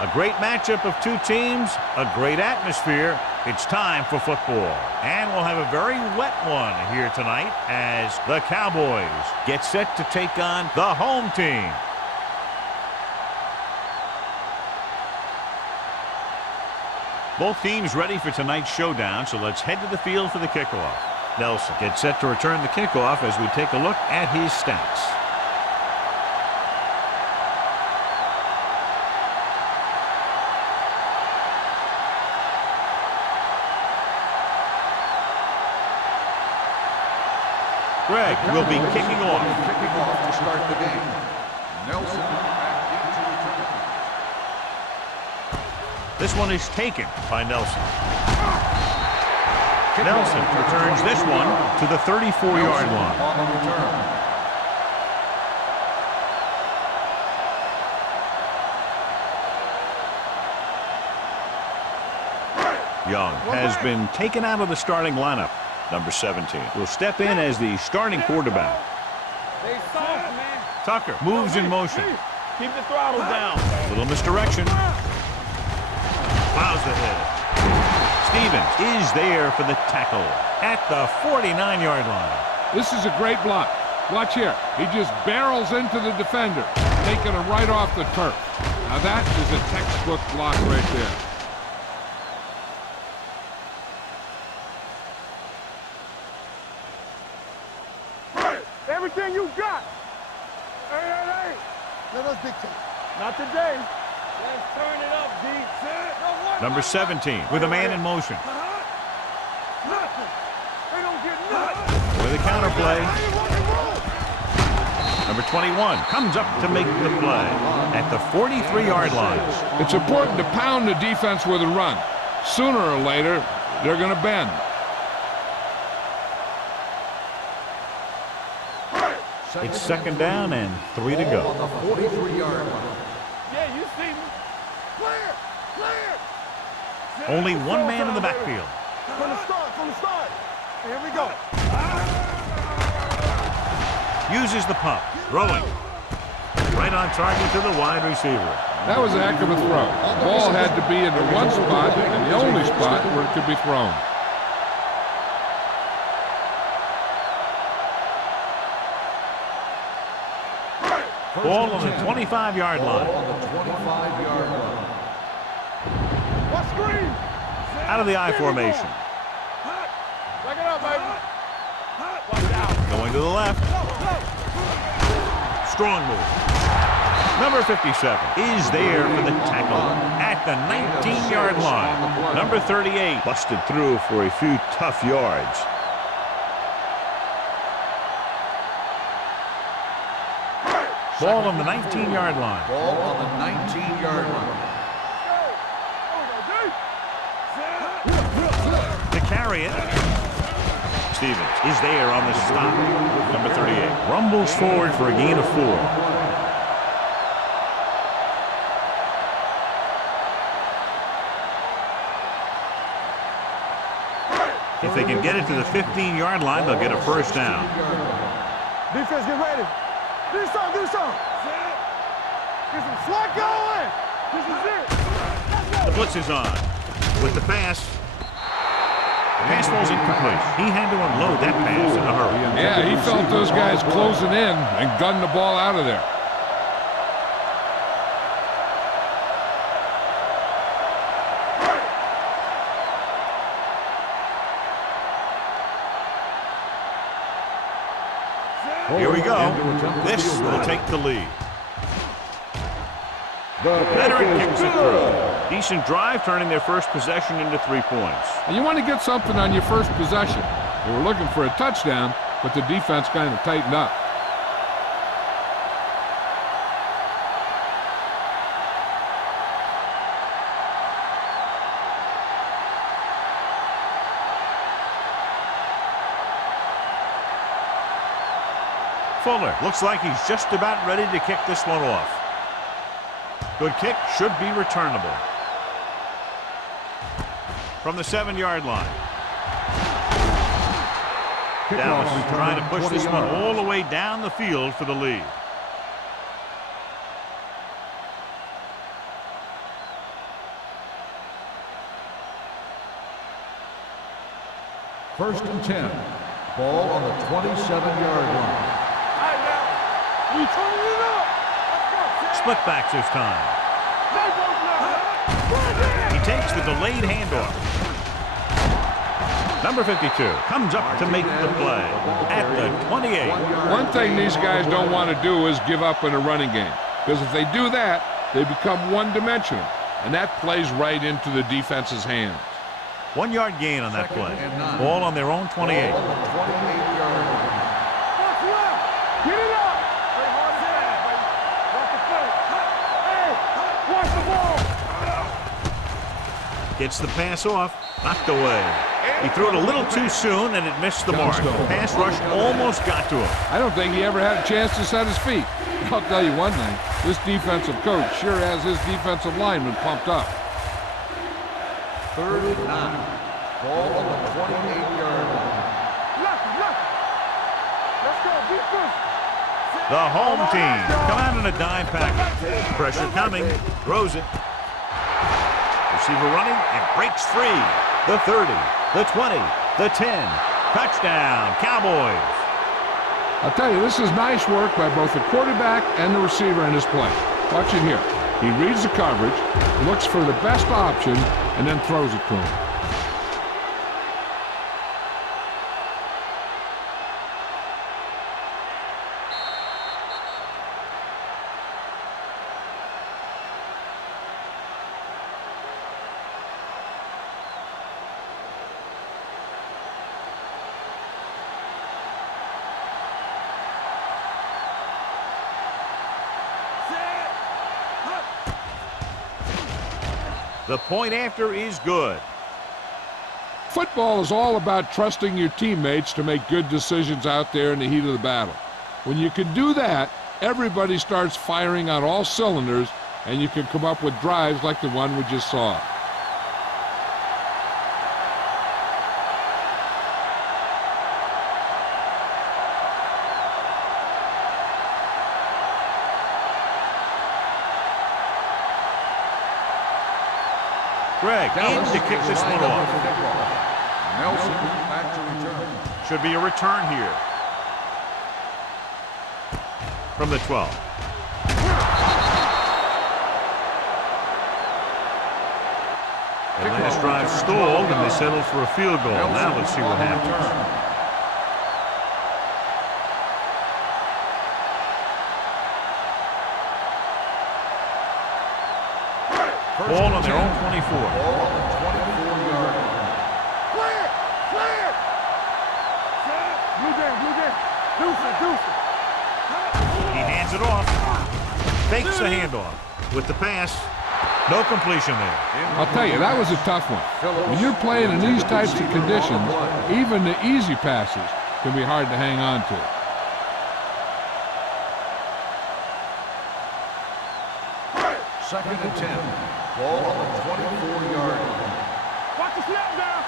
A great matchup of two teams, a great atmosphere. It's time for football. And we'll have a very wet one here tonight as the Cowboys get set to take on the home team. Both teams ready for tonight's showdown, so let's head to the field for the kickoff. Nelson gets set to return the kickoff as we take a look at his stats. Greg will be kicking off. Kicking off to start the game. Nelson This one is taken by Nelson. Nelson returns this one to the 34-yard line. On the return. Young has been taken out of the starting lineup. Number 17 will step in as the starting quarterback. Stay soft, man. Tucker moves in motion. Keep the throttle down. Little misdirection. Plows ahead. Stevens is there for the tackle at the 49-yard line. This is a great block. Watch here. He just barrels into the defender, taking him right off the turf. Now that is a textbook block right there. Everything you got. Hey. Let us dictate. Not today. Let's turn it up, D. Number 17 with a man in motion. Nothing. They don't get nothing. With a counter play. Number 21 comes up to make the play at the 43-yard line. It's important to pound the defense with a run. Sooner or later, they're going to bend. It's second down and 3 to go. On the 43-yard line. Yeah, you see me. Clear. Only one man in the backfield. From the start. Here we go. Uses the pump. Throwing. Right on target to the wide receiver. That was a heck of a throw. The ball had to be in the one spot and the only spot where it could be thrown. Ball on the 25-yard line. On the 25-yard line. What's screen? Out of the I formation. Back it up, baby. Watch out. Going to the left. Strong move. Number 57 is there for the tackle at the 19-yard line. Number 38 busted through for a few tough yards. Ball on the 19-yard line. Ball on the 19-yard line. To carry it. Stevens is there on the stop. Number 38 rumbles forward for a gain of 4. If they can get it to the 15-yard line, they'll get a first down. Defense, get ready. Do something. Get some slack going. This is it. The blitz is on. With the pass. The pass falls incomplete. He had to unload that pass in a hurry. Yeah, he felt those guys closing in and gunned the ball out of there. Here we go. This will take the lead. Veteran kicks it through. Decent drive, turning their first possession into 3 points. And you want to get something on your first possession. They were looking for a touchdown, but the defense kind of tightened up. Fuller. Looks like he's just about ready to kick this one off. Good kick, should be returnable. From the 7-yard line. Dallas trying to push this one all the way down the field for the lead. First and 10. Ball on the 27-yard line. Split backs this time. He takes the delayed handoff. Number 52 comes up to make the play at the 28. One thing these guys don't want to do is give up in a running game, because if they do that, they become one-dimensional, and that plays right into the defense's hands. 1 yard gain on that play. Ball on their own 28. Ball on the 28-yard line. Get it up! Watch the ball! Gets the pass off, knocked away. He threw it a little too soon, and it missed the mark. The pass rush almost got to him. I don't think he ever had a chance to set his feet. I'll tell you one thing, this defensive coach sure has his defensive lineman pumped up. Third and 9. Ball on the 28-yard line. Let's go, defense! The home team come out in a dime package. Pressure coming, throws it. Receiver running and breaks free. The 30, the 20, the 10. Touchdown, Cowboys. I'll tell you, this is nice work by both the quarterback and the receiver in his play. Watch it here. He reads the coverage, looks for the best option, and then throws it to him. The point after is good. Football is all about trusting your teammates to make good decisions out there in the heat of the battle. When you can do that, everybody starts firing on all cylinders, and you can come up with drives like the one we just saw. Greg in to kick this one off. Nelson back to return. Should be a return here. From the 12. The last drive stalled, and they settled for a field goal. Now let's see what happens. Ball on their own 24. Ball on the 24-yard line. Clear! Clear! Blue game. Deuce it. He hands it off. Fakes the handoff. With the pass, no completion there. I'll tell you, that was a tough one. When you're playing in these types of conditions, even the easy passes can be hard to hang on to. Second and 10. Ball on the 24-yard line. Watch the snap down.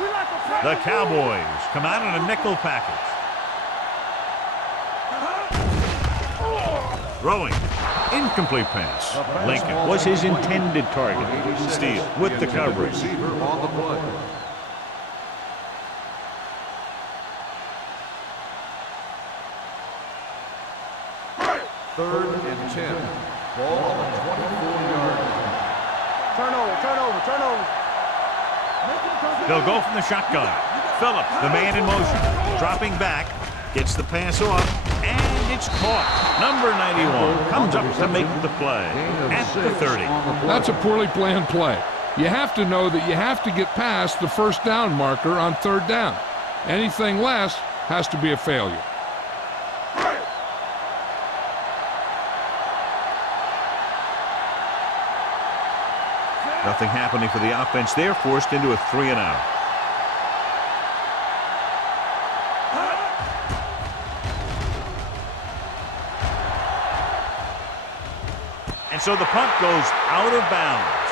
We like a play. The Cowboys come out in a nickel package. Throwing. Incomplete pass. Lincoln was his intended target. Steele with the coverage. Receiver on the play. Third and 10. Ball on the 24-yard line. Turnover. They'll go from the shotgun. Phillips, the man in motion, dropping back, gets the pass off, and it's caught. Number 91 comes up to make the play at the 30. That's a poorly planned play. You have to know that you have to get past the first down marker on third down. Anything less has to be a failure. Nothing happening for the offense. They're forced into a 3-and-out. And so the punt goes out of bounds.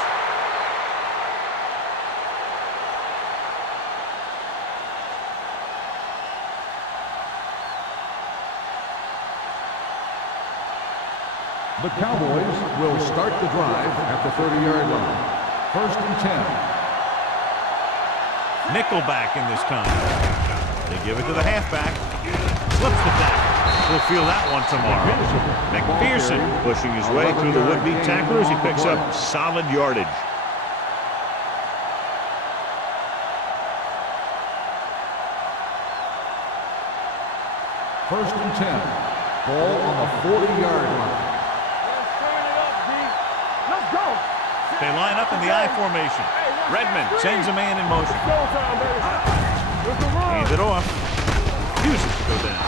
The Cowboys will start the drive at the 30-yard line. 1st and 10. Nickelback in this time. They give it to the halfback. Slips the tackle. We'll feel that one tomorrow. McPherson pushing his way through the would-be tacklers. He picks up solid yardage. First and 10. Ball on the 40-yard line. Let's go. They line up in the I formation. Redmond sends a man in motion. Hands it off. Uses to go down.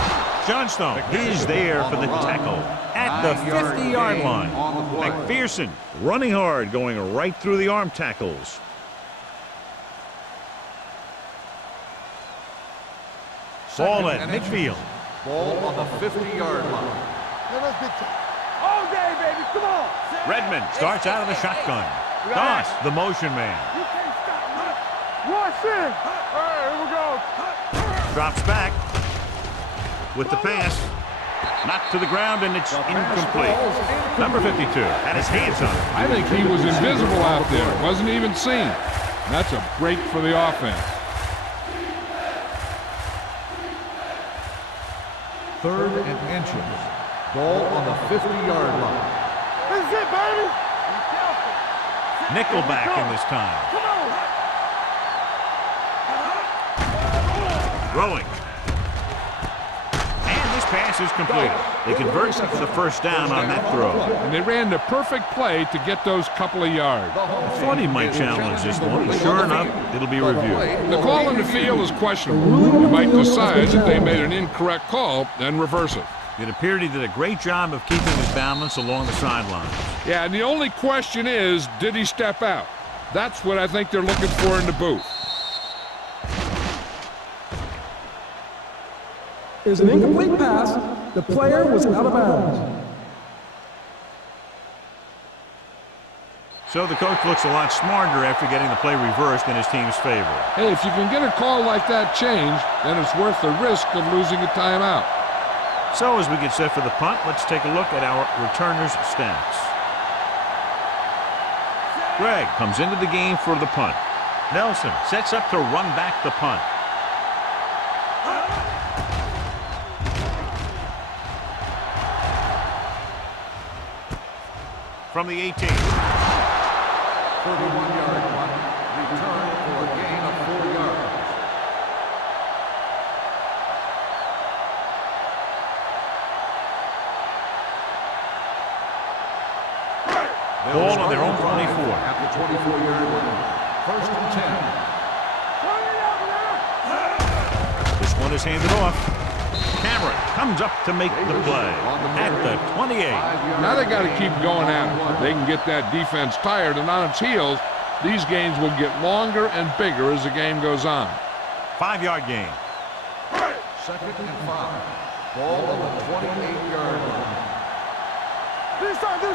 Johnstone is there for the tackle at the 50-yard line. McPherson running hard, going right through the arm tackles. Ball at midfield. Ball on the 50-yard line. All day, baby. Come on. Redmond starts out of the shotgun. Doss, the motion man. You can't stop me. Rush in. All right, here we go. Drops back with the pass. Knocked to the ground, and it's incomplete. Number 52 had his hands on it. I think he was invisible out there. Wasn't even seen. That's a break for the offense. 3rd and inches. Ball on the 50-yard line. This is it, baby. Nickelback in this time. Come on. Throwing. And this pass is completed. They convert for the first down on that throw. And they ran the perfect play to get those couple of yards. Thought he might challenge this one. Sure enough, it'll be reviewed. The call in the field is questionable. You might decide that they made an incorrect call and reverse it. It appeared he did a great job of keeping his balance along the sidelines. Yeah, and the only question is, did he step out? That's what I think they're looking for in the booth. Is an incomplete pass. The player was out of bounds. So the coach looks a lot smarter after getting the play reversed in his team's favor. Hey, if you can get a call like that changed, then it's worth the risk of losing a timeout. So as we get set for the punt, let's take a look at our returners' stats. Gregg comes into the game for the punt. Nelson sets up to run back the punt. From the 18. 31-yard punt. Return for a gain of 4 yards. Ball on their own 24. At the 24-yard line. 1st and 10. This one is handed off. Cameron comes up to make the play at the 28. Now they got to keep going at it. They can get that defense tired, and on its heels, these games will get longer and bigger as the game goes on. 5-yard gain. 2nd and 5. Ball on the 28-yard line. Do something.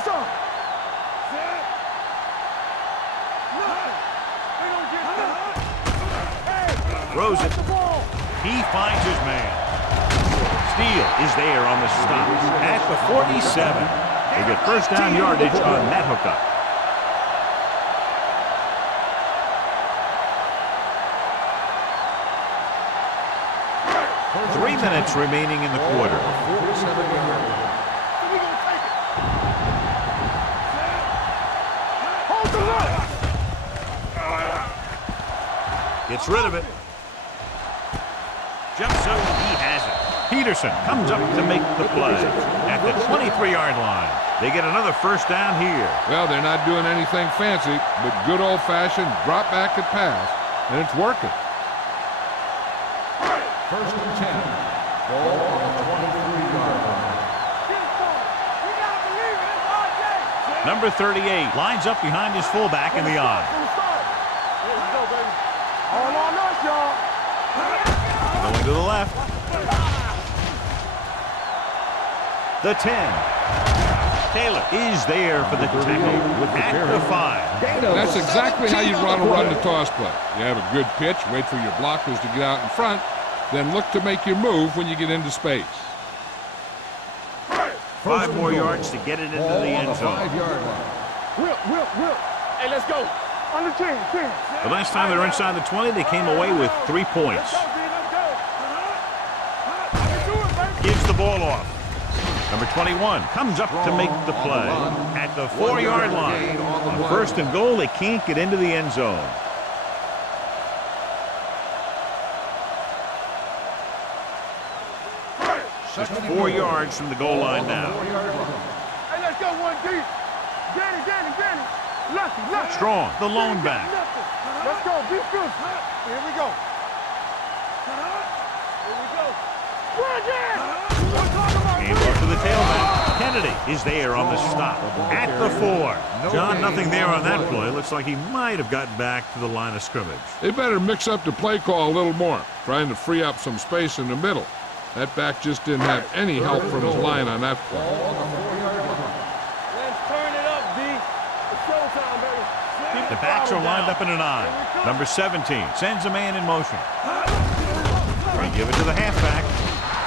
Throws it. He finds his man. Steele is there on the stop at the 47. They get first down yardage on that hookup. Three minutes remaining in the quarter. 47-yard line. Gets rid of it. Jumps up, he has it. Peterson comes up to make the play at the 23-yard line. They get another first down here. Well, they're not doing anything fancy, but good old-fashioned drop back and pass, and it's working. 1st and 10. Ball on the 23-yard line. Number 38 lines up behind his fullback in the I. All on us, y'all. Going to the left. The 10. Taylor is there for the tackle at the 5. That's exactly how you want to run the toss play. You have a good pitch, wait for your blockers to get out in front, then look to make your move when you get into space. 5 more yards to get it into the end zone. 5-yard line. Will. Hey, let's go. Under 10. The last time they were inside the 20, they came away with 3 points. Gives the ball off. Number 21 comes up to make the play at the 4-yard line. On 1st and goal, they can't get into the end zone. Just 4 yards from the goal line now. Hey, let's go 1 deep. Danny. Lucky. Strong, the lone back. Let's go. Be good. Here we go. Game off to the tailback. Kennedy is there on the stop at the 4. John, nothing there on that play. Looks like he might have gotten back to the line of scrimmage. They better mix up the play call a little more, trying to free up some space in the middle. That back just didn't have any help from his line on that play. Let's turn it up, D. It's showtime, baby. The backs are lined up in an I. Number 17 sends a man in motion. They give it to the halfback.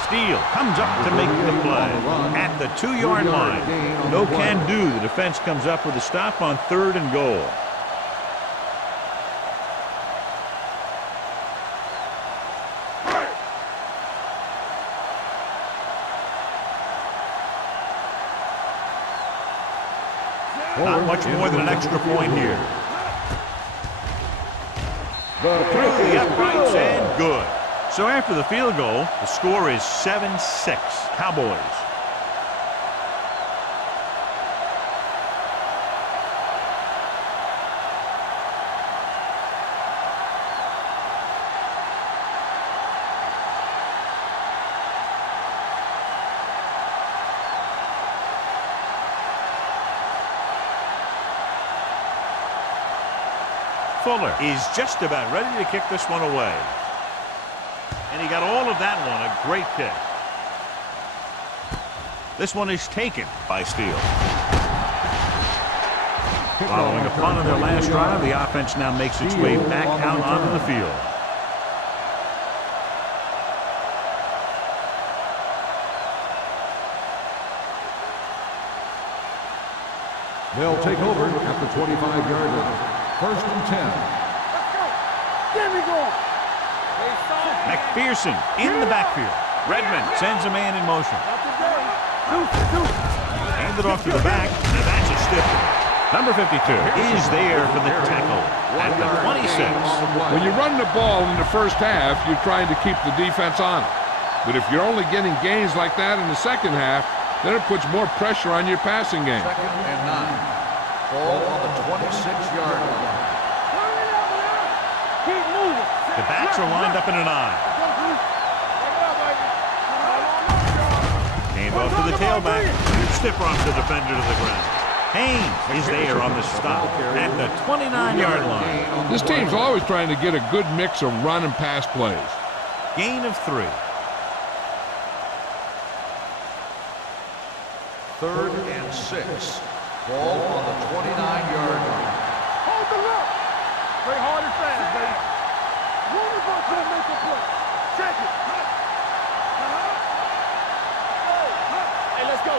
Steele comes up to make the play at the 2-yard line. No can do. The defense comes up with a stop on 3rd and goal. Not much more than an extra point here. Through the uprights and good. So after the field goal, the score is 7-6 Cowboys. Fuller is just about ready to kick this one away. And he got all of that one, a great kick. This one is taken by Steele. Following a punt on their last drive, the offense now makes its way back out onto the field. They'll take over at the 25-yard line. 1st and 10. Let's go. There we go. McPherson in the backfield. Redmond sends a man in motion. Handed off to the back. Now that's a stiff one. Number 52 is there for the tackle at the 26. When you run the ball in the first half, you're trying to keep the defense on it. But if you're only getting gains like that in the second half, then it puts more pressure on your passing game. 2nd and 9. Ball on the 26-yard line. Keep moving. The backs are lined up in an I. Hand off to the tailback. Stiff arms the defender to the ground. Haynes is there on the stop at the 29-yard line. This team's always trying to get a good mix of run and pass plays. Gain of 3. 3rd and 6. Ball on the 29-yard line. Hold the look. Play hard and fast, baby. One of us will make a play. Check it. Hey, let's go.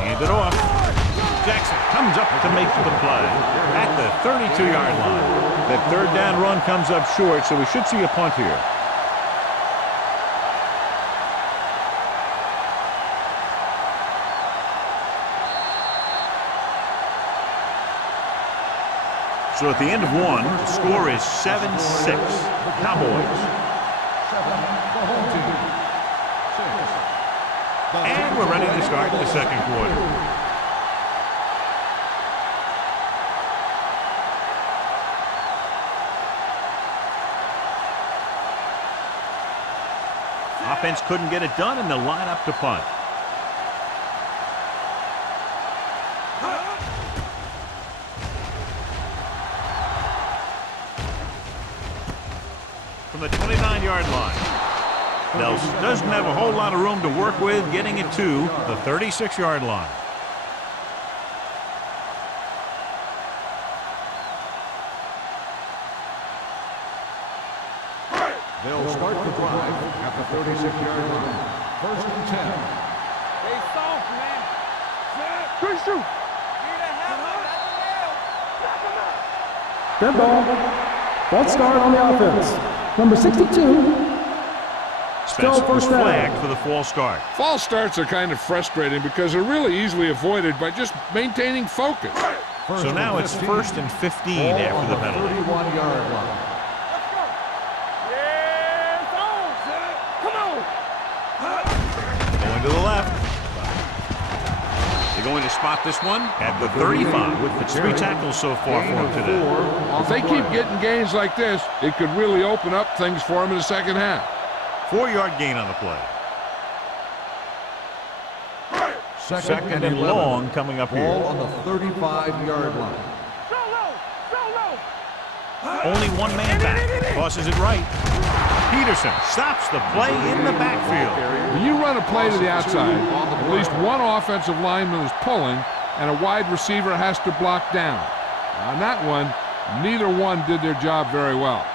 Hand it off. Jackson comes up to make the play at the 32-yard line. That 3rd down run comes up short, so we should see a punt here. So at the end of 1, the score is 7-6 Cowboys. And we're ready to start the second quarter. Offense couldn't get it done, and they'll line up to punt. From the 29-yard line. Nelson doesn't have a whole lot of room to work with, getting it to the 36-yard line. 36-yard line. First and 10. Stay soft, man. Good shoot. Need a helmet, that's a nail. Dead ball. False start on the offense. Number 62. Still Spencer was first down. flagged for the false start. False starts are kind of frustrating because they're really easily avoided by just maintaining focus. So now it's 1st and 15 after the penalty. 31-yard line. Yeah, it's on. Come on. Going to the left. They're going to spot this one at the 35. It's 3 tackles so far for him today. If they keep getting gains like this, it could really open up things for them in the second half. 4-yard gain on the play. Second and 11. long coming up Ball here. on the 35-yard line. Only one man back. Tosses it right. Peterson stops the play in the backfield. When you run a play to the outside, at least one offensive lineman is pulling, and a wide receiver has to block down. On that one, neither one did their job very well.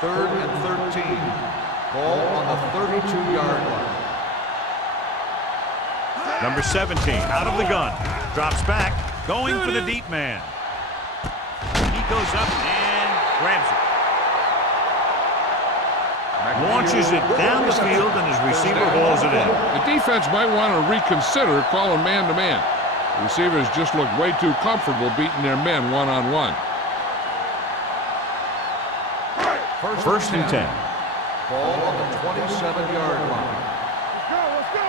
3rd and 13. Ball on the 32-yard line. Number 17 out of the gun. Drops back. Going for the deep man. He goes up and grabs it. Launches it down the field, and his receiver hauls it in. The defense might want to reconsider calling man-to-man. The receivers just look way too comfortable beating their men one-on-one. First and 10. Ball on the 27-yard line. Let's go.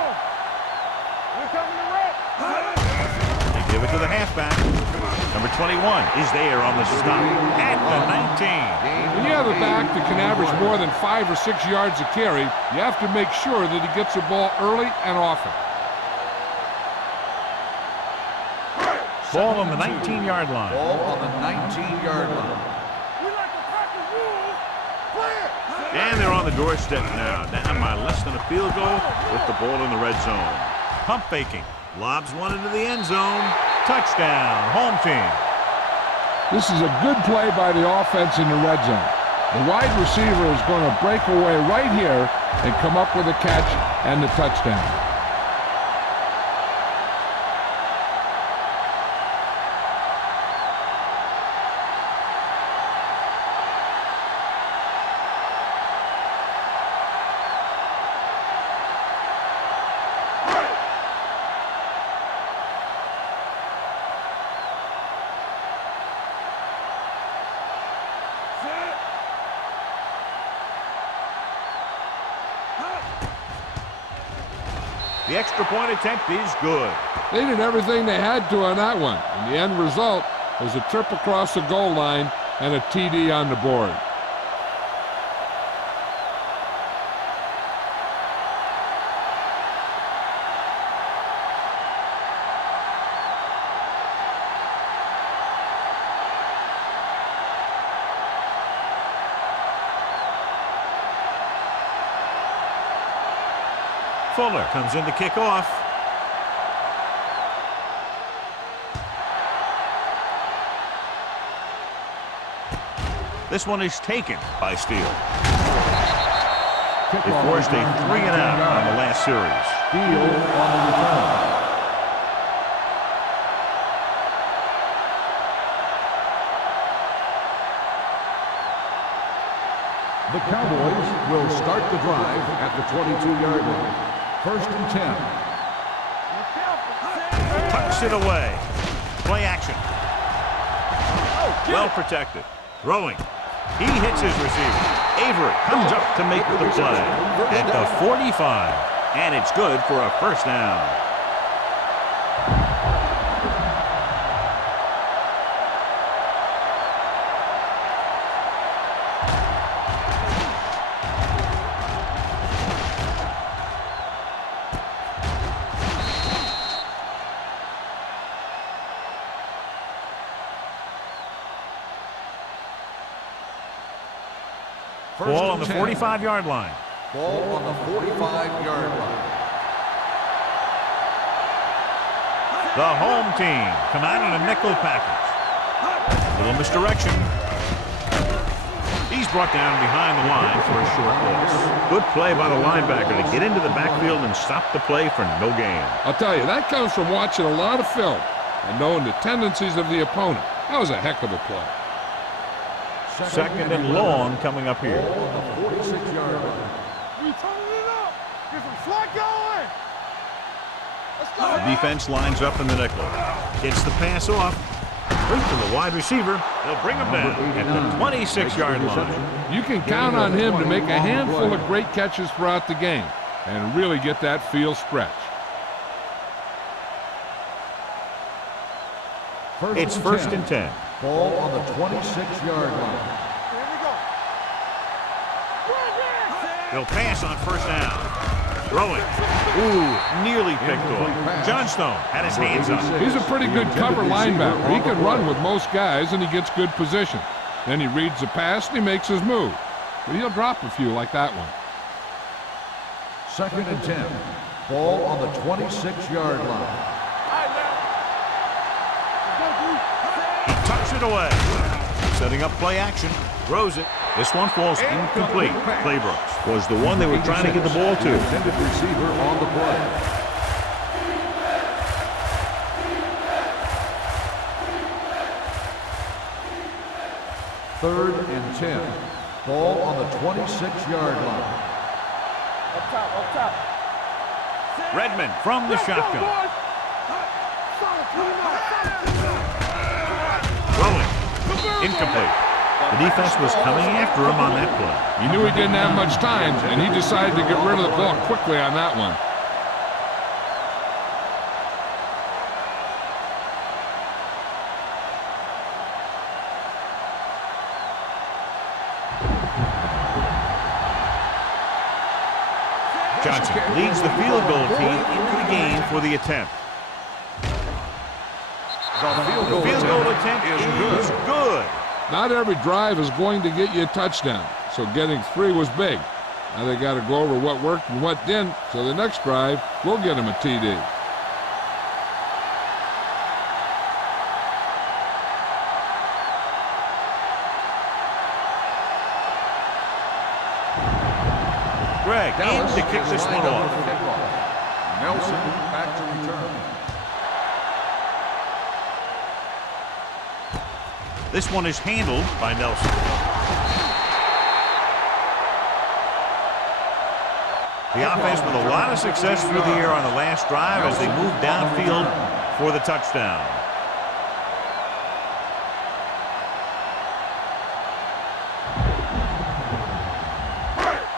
We're coming to wreck. They give it to the halfback. Number 21 is there on the stop at the 19. When you have a back that can average more than 5 or 6 yards a carry, you have to make sure that he gets the ball early and often. Ball on the 19-yard line. Ball on the 19-yard line. We like to practice rules. Play it. And they're on the doorstep now. Down by less than a field goal with the ball in the red zone. Pump faking. Lobs one into the end zone. Touchdown. Home team. This is a good play by the offense in the red zone. The wide receiver is going to break away right here and come up with a catch and the touchdown. The extra point attempt is good. They did everything they had to on that one, and the end result was a trip across the goal line and a TD on the board. Fuller comes in to kick off. This one is taken by Steele. They forced a 3-and-out on the last series. Steele on the return. The Cowboys will start the drive at the 22-yard line. First and 10. Tucks it away. Play action. Well protected. Throwing. He hits his receiver. Avery comes up to make the play at the 45. And it's good for a first down. Ball on the 45-yard line. Ball on the 45-yard line. The home team come out in a nickel package. Little misdirection. He's brought down behind the line for a short loss. Good play by the linebacker to get into the backfield and stop the play for no gain. I'll tell you, that comes from watching a lot of film and knowing the tendencies of the opponent. That was a heck of a play. Second and long coming up here. On the 46-yard line. We turning it up. Get some slack going. Let's go. The defense lines up in the nickel. Gets the pass off. Right to the wide receiver. They'll bring him down at the 26-yard line. You can count on him to make a handful of great catches throughout the game and really get that field stretch. It's first and 10. Ball on the 26-yard line. Here we go. They'll pass on first down. Throwing. Ooh, nearly picked off. Johnstone had his hands up. He's a pretty good cover linebacker. He can run with most guys, and he gets good position. Then he reads the pass, and he makes his move. But he'll drop a few like that one. Second and 10. Ball on the 26-yard line. He tucks it away. Setting up play action. Throws it. This one falls incomplete. Claybrook was the one they were trying to get the ball to. Intended receiver on the play. Third and 10. Ball on the 26-yard line. Up top, up top. Redmond from the shotgun. Throwing. Incomplete. The defense was coming after him on that play. He knew he didn't have much time, and he decided to get rid of the ball quickly on that one. Johnson leads the field goal team into the game for the attempt. The field goal attempt is good. Not every drive is going to get you a touchdown, so getting 3 was big. Now they got to go over what worked and what didn't, so the next drive will get him a TD. Greg in to kick this one off. Nelson back to return. This one is handled by Nelson. The offense with a lot of success through the air on the last drive as they move downfield for the touchdown.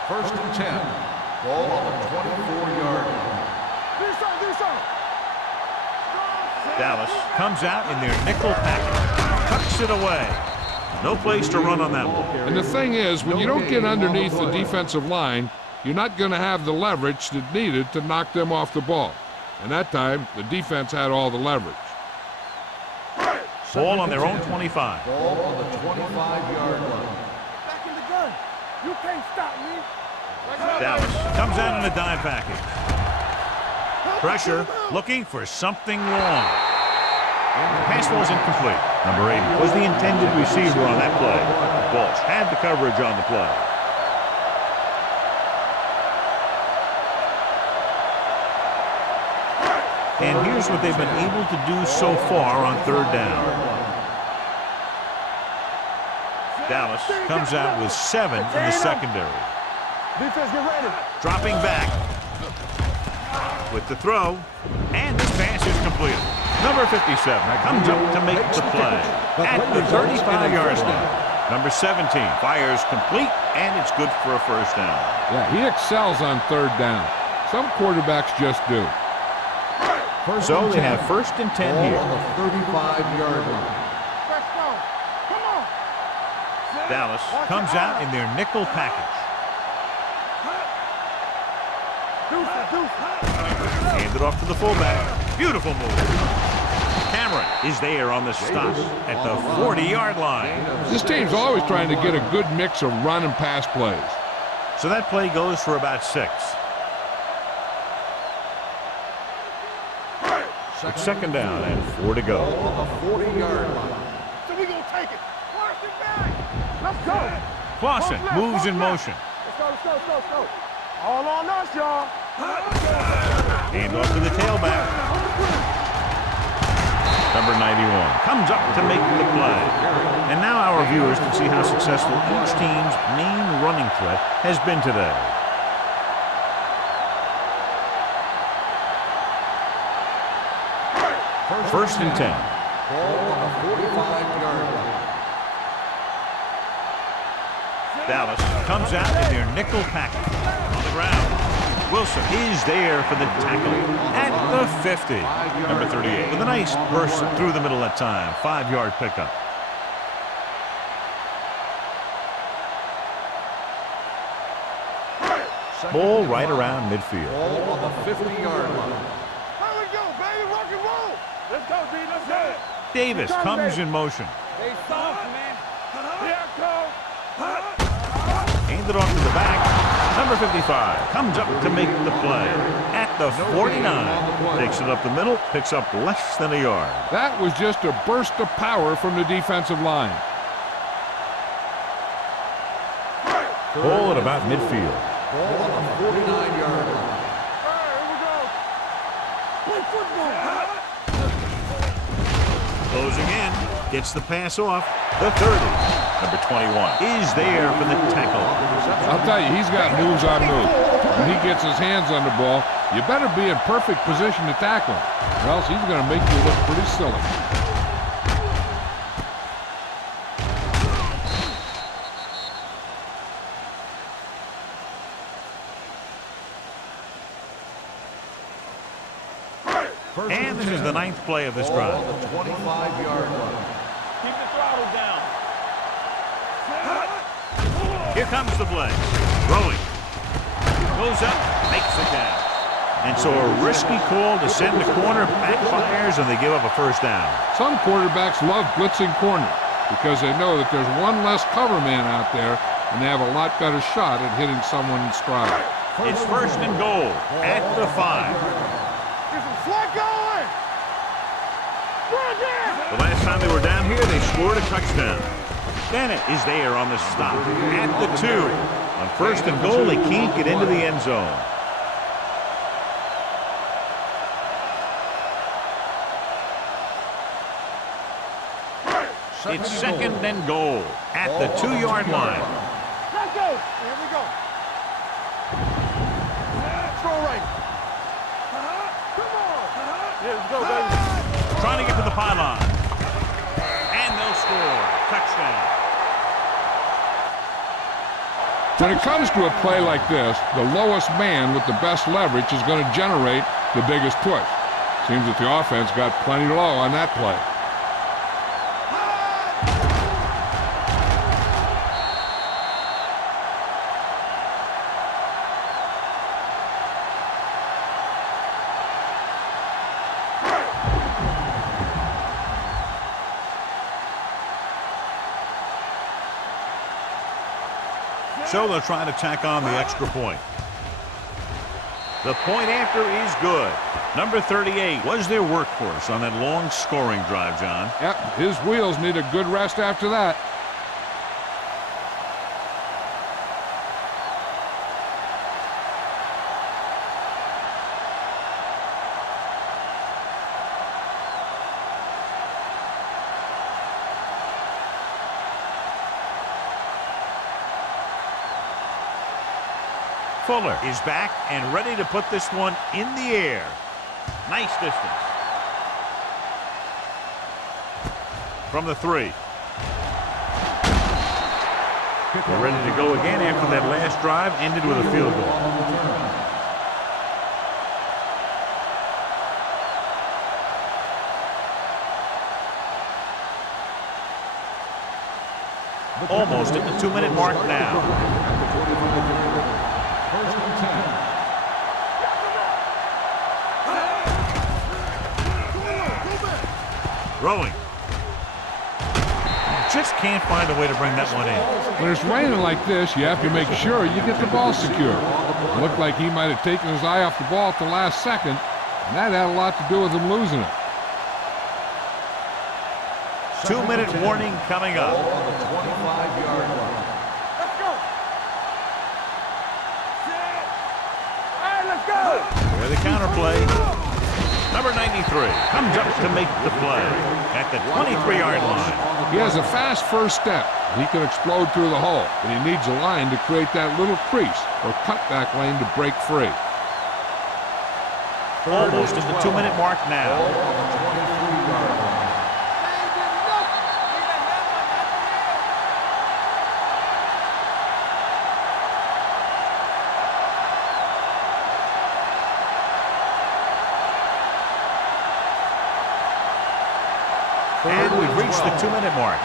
First and 10. Ball on the 24-yard line. Dallas comes out in their nickel package. Tucks it away. No place to run on that one. And the thing is, when you don't get underneath the defensive line, you're not going to have the leverage that needed to knock them off the ball. And that time, the defense had all the leverage. Ball on their own 25. Ball on the 25-yard line. Back in the gun. You can't stop me. Dallas comes out in a dime package. Pressure, looking for something long. The pass was incomplete. Number 8 was the intended receiver on that play. Walsh had the coverage on the play. And here's what they've been able to do so far on third down. Dallas comes out with 7 in the secondary. Defense, get ready. Dropping back with the throw, and this pass is completed. Number 57 comes up to make the play at the 35-yard line. Number 17 fires complete, and it's good for a first down. Yeah, he excels on third down. Some quarterbacks just do. So they have first and 10 Ball here. on the 35-yard line. Let's go. Come on. Dallas comes out in their nickel package. Hand it off to the fullback. Beautiful move. Cameron is there on the stop at the 40-yard line. This team's always trying to get a good mix of run and pass plays. So that play goes for about 6. It's second down and 4 to go. Ball on the 40-yard line. So we gonna take it. First and back. Let's go. Clausen moves in motion. Let's go, let's go, let's go, let's go. All on us, y'all. Hand off to the tailback. Number 91 comes up to make the play. And now our viewers can see how successful each team's main running threat has been today. First and 10. Ball on the 45-yard line. Dallas comes out in their nickel package. On the ground. Wilson is there for the tackle at the 50. Number 38 with a nice burst through the middle that time. 5-yard pickup. Ball right around midfield. Ball on the 50-yard line. Here we go, baby. Rock and roll. Let's go, D. Let's go. Davis comes in motion. Stay soft, man. Here I come. Handed off to the back. Number 55 comes up to make the play at the 49. Takes it up the middle, picks up less than a yard. That was just a burst of power from the defensive line. Ball at about midfield. Ball on the 49-yard line. Here we go. Play football. Closing in, gets the pass off. The 30. Number 21 is there for the tackle. I'll tell you, he's got moves on moves. When he gets his hands on the ball, you better be in perfect position to tackle him, or else he's going to make you look pretty silly. And this is the 9th play of this Ball drive. on the 25-yard line. Keep the throttle down. Here comes the play. Throwing. Goes up, makes the catch. And so a risky call to send the corner backfires, and they give up a first down. Some quarterbacks love blitzing corners because they know that there's one less cover man out there, and they have a lot better shot at hitting someone in stride. It's first and goal at the 5. Get some slack going. Run down. The last time they were down here, they scored a touchdown. Bennett is there on the stop at the 2. On first and goal, they can't get into the end zone. It's second and goal at the 2-yard line. Let's go. Here we go. Throw right. Come on. Yeah, let's go, baby. Trying to get to the pylon. And they'll score. Touchdown. When it comes to a play like this, the lowest man with the best leverage is going to generate the biggest push. Seems that the offense got plenty low on that play. So they'll try to tack on the extra point. The point after is good. Number 38 was their workhorse on that long scoring drive, John. Yep, his wheels need a good rest after that. Fuller is back and ready to put this one in the air. Nice distance. From the 3. They're ready to go again after that last drive ended with a field goal. Almost at the 2-minute mark now. First and 10. Throwing. Just can't find a way to bring that one in. When it's raining like this, you have to make sure you get the ball secure. It looked like he might have taken his eye off the ball at the last second, and that had a lot to do with him losing it. 2-minute warning coming up. Ball on the 25-yard line. Let's There's the counter play. Number 93 comes up to make the play at the 23-yard line. He has a fast first step. He can explode through the hole, but he needs a line to create that little crease or cutback lane to break free. Almost at the 2-minute mark now. And we've reached the 2-minute mark.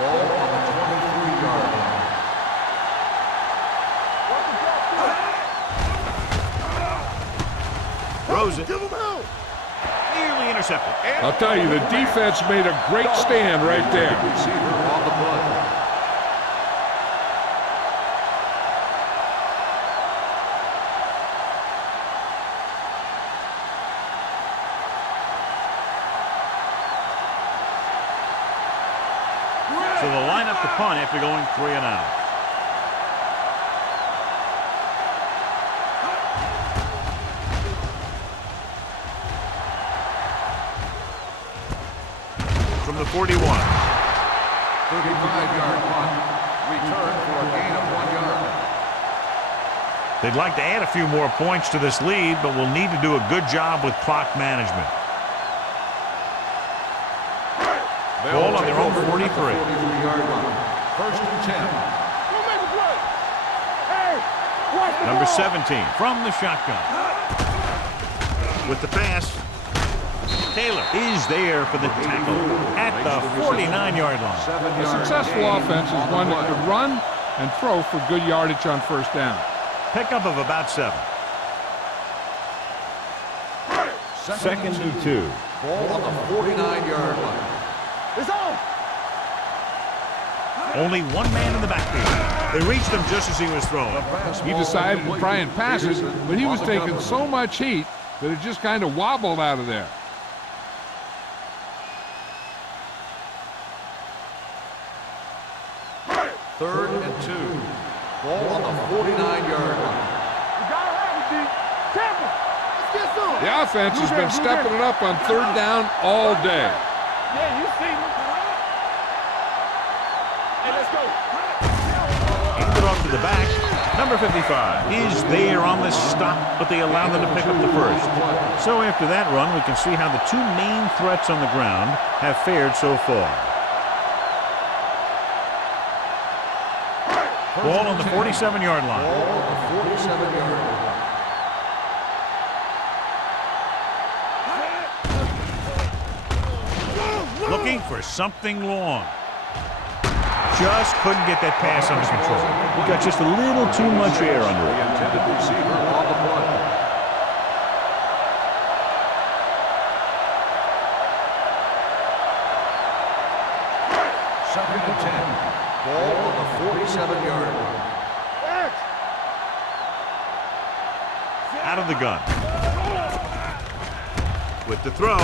Throws it. Nearly intercepted. I'll tell you, the defense made a great stand right there. So they'll line up the punt after going 3 and out. From the 41. 35-yard punt. Return for a gain of 1 yard. They'd like to add a few more points to this lead, but will need to do a good job with clock management. Ball on their own 43. 43-yard line. First and 10. Number 17 from the shotgun. With the pass, Taylor is there for the tackle at the 49-yard line. A successful offense is one that could run and throw for good yardage on first down. Pickup of about 7. Second and 2. Ball on the 49-yard line. It's on. Only one man in the backfield. They reached him just as he was throwing. He decided to try and pass it, but he was taking so much heat that it just kind of wobbled out of there. Third and 2. Ball on the 49-yard line. You gotta have it, D. Tampa. Let's get some. The offense has been stepping it up on third down all day. Yeah, you see me. Hey, let's go. Handed off to the back. Number 55 is there on the stop, but they allow them to pick up the first. So after that run, we can see how the two main threats on the ground have fared so far. Ball on the 47-yard line. Ball on the 47-yard line. Looking for something long. Just couldn't get that pass under control. He got just a little too much air under The it. intended receiver on the play. Second and 10. Ball on the 47-yard line. Out of the gun. With the throw.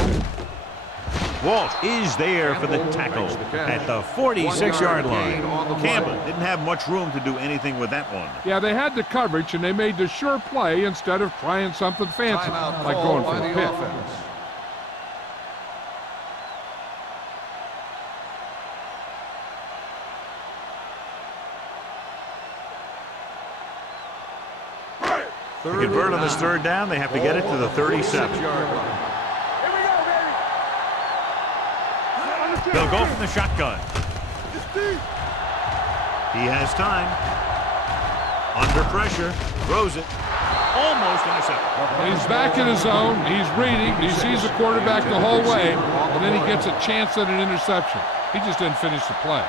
Walt is there for the tackle at the 46-yard line. Campbell didn't have much room to do anything with that one. Yeah, they had the coverage, and they made the sure play instead of trying something fancy, Timeout like called going for by a the pick. offense. To convert on this third down, they have to get it to the 37. They'll go from the shotgun. He has time. Under pressure. Throws it. Almost intercepted. He's back in his zone. He's reading. He sees the quarterback the whole way, and then he gets a chance at an interception. He just didn't finish the play.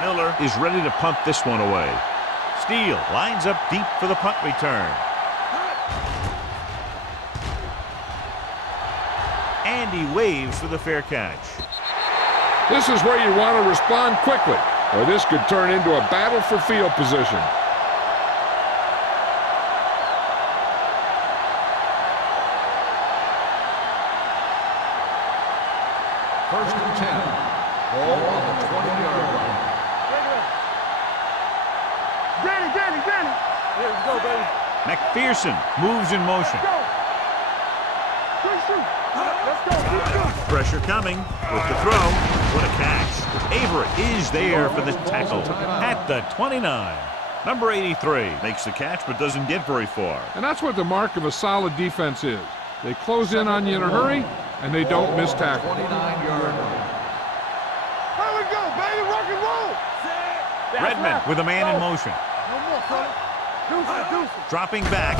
Miller is ready to punt this one away. Steele lines up deep for the punt return. And he waves for the fair catch. This is where you want to respond quickly, or this could turn into a battle for field position. McPherson moves in motion. Pressure coming with the throw. What a catch. Avery is there for the tackle at the 29. Number 83 makes the catch but doesn't get very far. And that's what the mark of a solid defense is. They close in on you in a hurry, and they don't miss tackle. 29-yard line. Here we go, baby, rock and roll. Redmond with a man in motion. No more, fella. Deuces. Dropping back.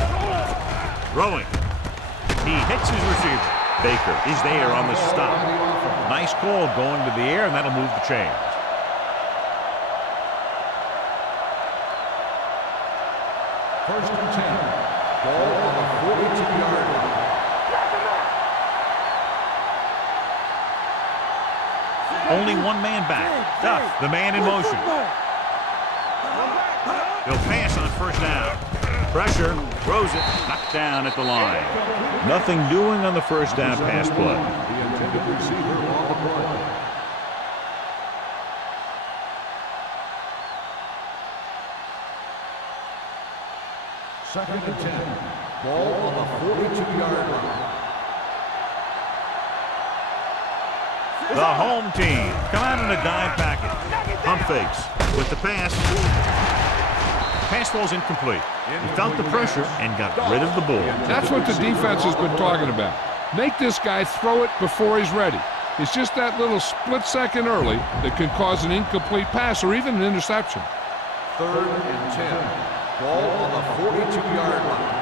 Throwing. He hits his receiver. Baker is there on the stop. Nice call going to the air, and that'll move the chains. First and 10. Ball on the 42-yard line. Only one man back. Duff, the man in motion. He'll pass on first down. Pressure, throws it, knocked down at the line. Nothing doing on the first down pass play. The intended receiver on the play. Second and 10. Ball on the 42-yard line. The home team come out in a dime package. Pump fakes with the pass. Pass ball's incomplete. He felt the pressure and got rid of the ball. That's what the defense has been talking about. Make this guy throw it before he's ready. It's just that little split second early that can cause an incomplete pass or even an interception. Third and 10. Ball on the 42-yard line.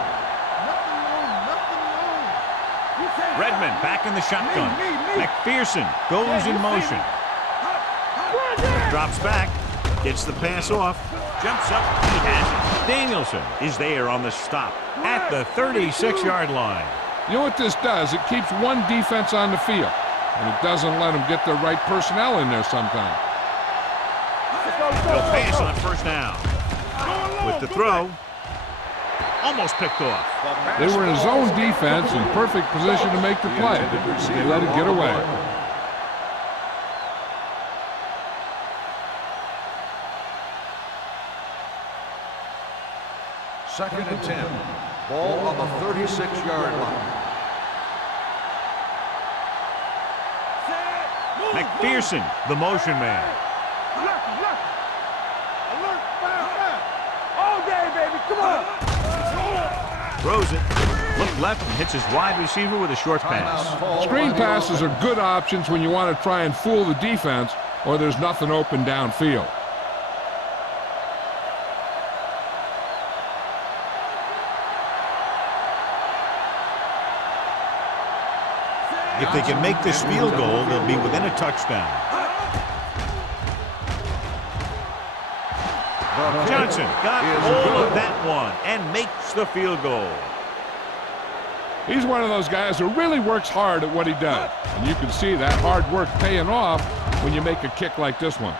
Redmond back in the shotgun. McPherson goes in motion. Drops back. Gets the pass off. Jumps up. He has it. Danielson is there on the stop at the 36-yard line. You know what this does? It keeps one defense on the field, and it doesn't let them get the right personnel in there sometimes. They'll pass on first down. With the throw. Almost picked off. They were in a zone defense in perfect position to make the play. They let it get away. Second and 10. Ball on the 36-yard line. McPherson, the motion man. Alert, fire. All day, baby, come on. Throws it. Look left and hits his wide receiver with a short pass. Screen passes are good options when you want to try and fool the defense or there's nothing open downfield. If they can make this field goal, they'll be within a touchdown. Johnson got hold of that one and makes the field goal. He's one of those guys who really works hard at what he does. And you can see that hard work paying off when you make a kick like this one.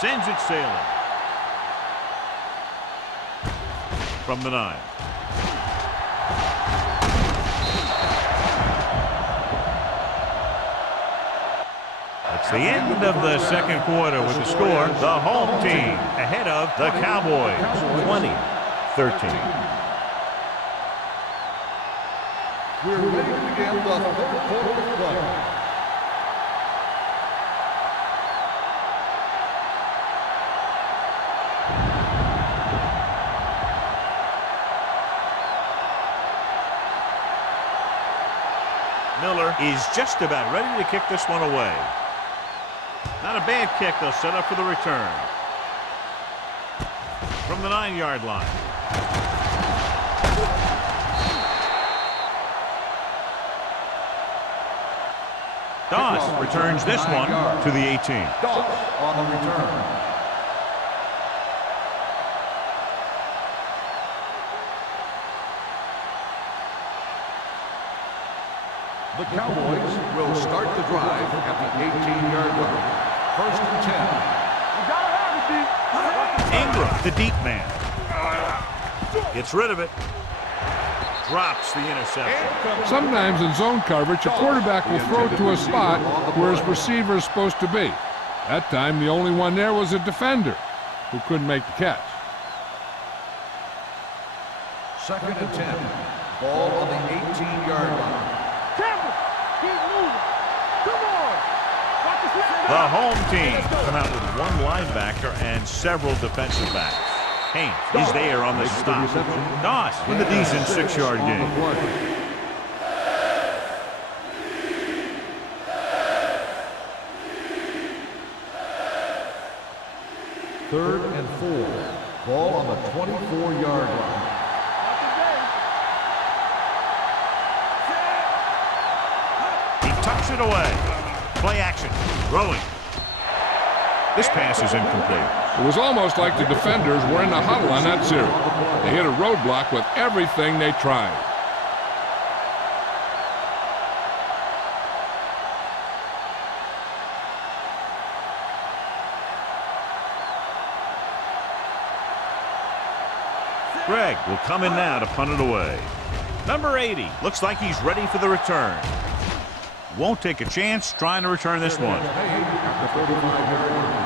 Sends it sailing. From the 9. That's the end of the second quarter with the score. The home team ahead of the Cowboys, 20-13. We're ready to begin the third quarter of play. Miller is just about ready to kick this one away. Not a bad kick. They'll set up for the return. From the 9-yard line. Doss returns this one to the 18. Doss on the return. The Cowboys will start the drive at the 18-yard line. 1st and 10. You gotta have it, D. Ingram, the deep man. Gets rid of it. Drops the interception. Sometimes in zone coverage, a quarterback will throw to a spot where his receiver is supposed to be. That time, the only one there was a defender who couldn't make the catch. 2nd and 10. Ball on the 18-yard line. Campbell, keep moving. Come on. Watch the snap. The home team come out with one linebacker and several defensive backs. Haynes is there on the stop. Doss with a decent 6-yard gain. 3rd and 4. Ball on the 24-yard line. He tucks it away. Play action. Throwing. This pass is incomplete. It was almost like the defenders were in a huddle on that series. They hit a roadblock with everything they tried. Greg will come in now to punt it away. Number 80 looks like he's ready for the return. Won't take a chance trying to return this one. At the 45-yard line.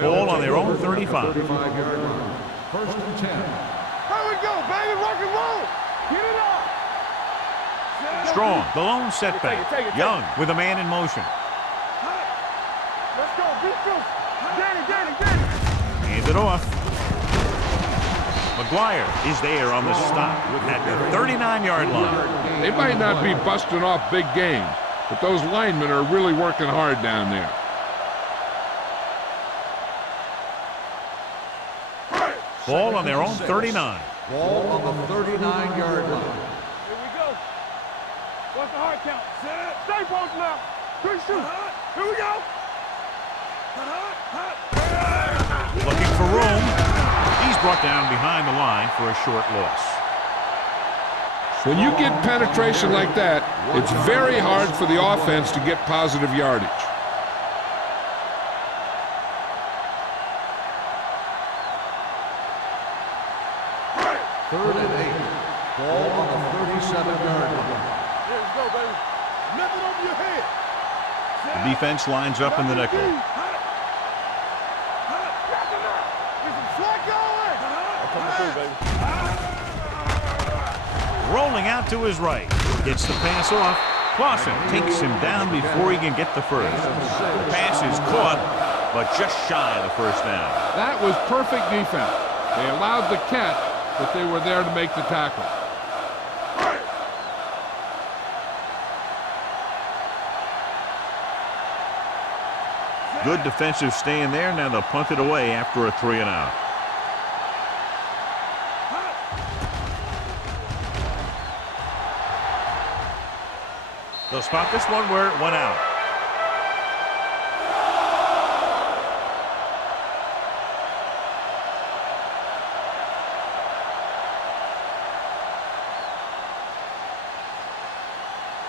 Ball on their own 35. 35-yard line. 1st and 10. Here we go, baby. Rock and roll. Get it up. Strong, the lone setback. Take it. Young with a man in motion. Let's go. Beat you. Danny. Hands it off. McGuire is there on the stop at the 39-yard line. They might not be busting off big games, but those linemen are really working hard down there. Ball on their own 39. Ball on the 39-yard line. Here we go. What's the hard count? Stay posted up. Good shoot. Here we go. Looking for room. He's brought down behind the line for a short loss. When you get penetration like that, it's very hard for the offense to get positive yardage. 3rd and 8. Ball on the 37-yard line. Here we go, baby. Nothing over your head. The defense lines up in the nickel. There's some slack going. Coming through, baby. Rolling out to his right. Gets the pass off. Clausen takes him down before he can get the first. The pass is caught, but just shy of the first down. That was perfect defense. They allowed the catch, but they were there to make the tackle. Good defensive stand there. Now they'll punt it away after a 3-and-out. They'll spot this one where it went out.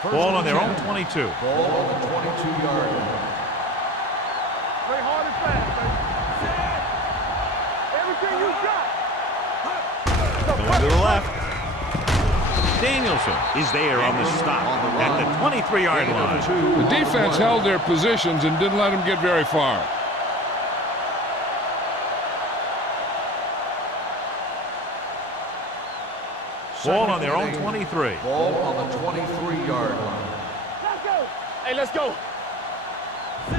Ball on their own 22. Ball on the 22-yard line. Play hard and fast, baby. Everything you got. Going to the left. Danielson is there on the stop at the 23-yard line. The defense held their positions and didn't let them get very far. Ball on their own 23. Ball on the 23-yard line. Let's go. Hey, let's go.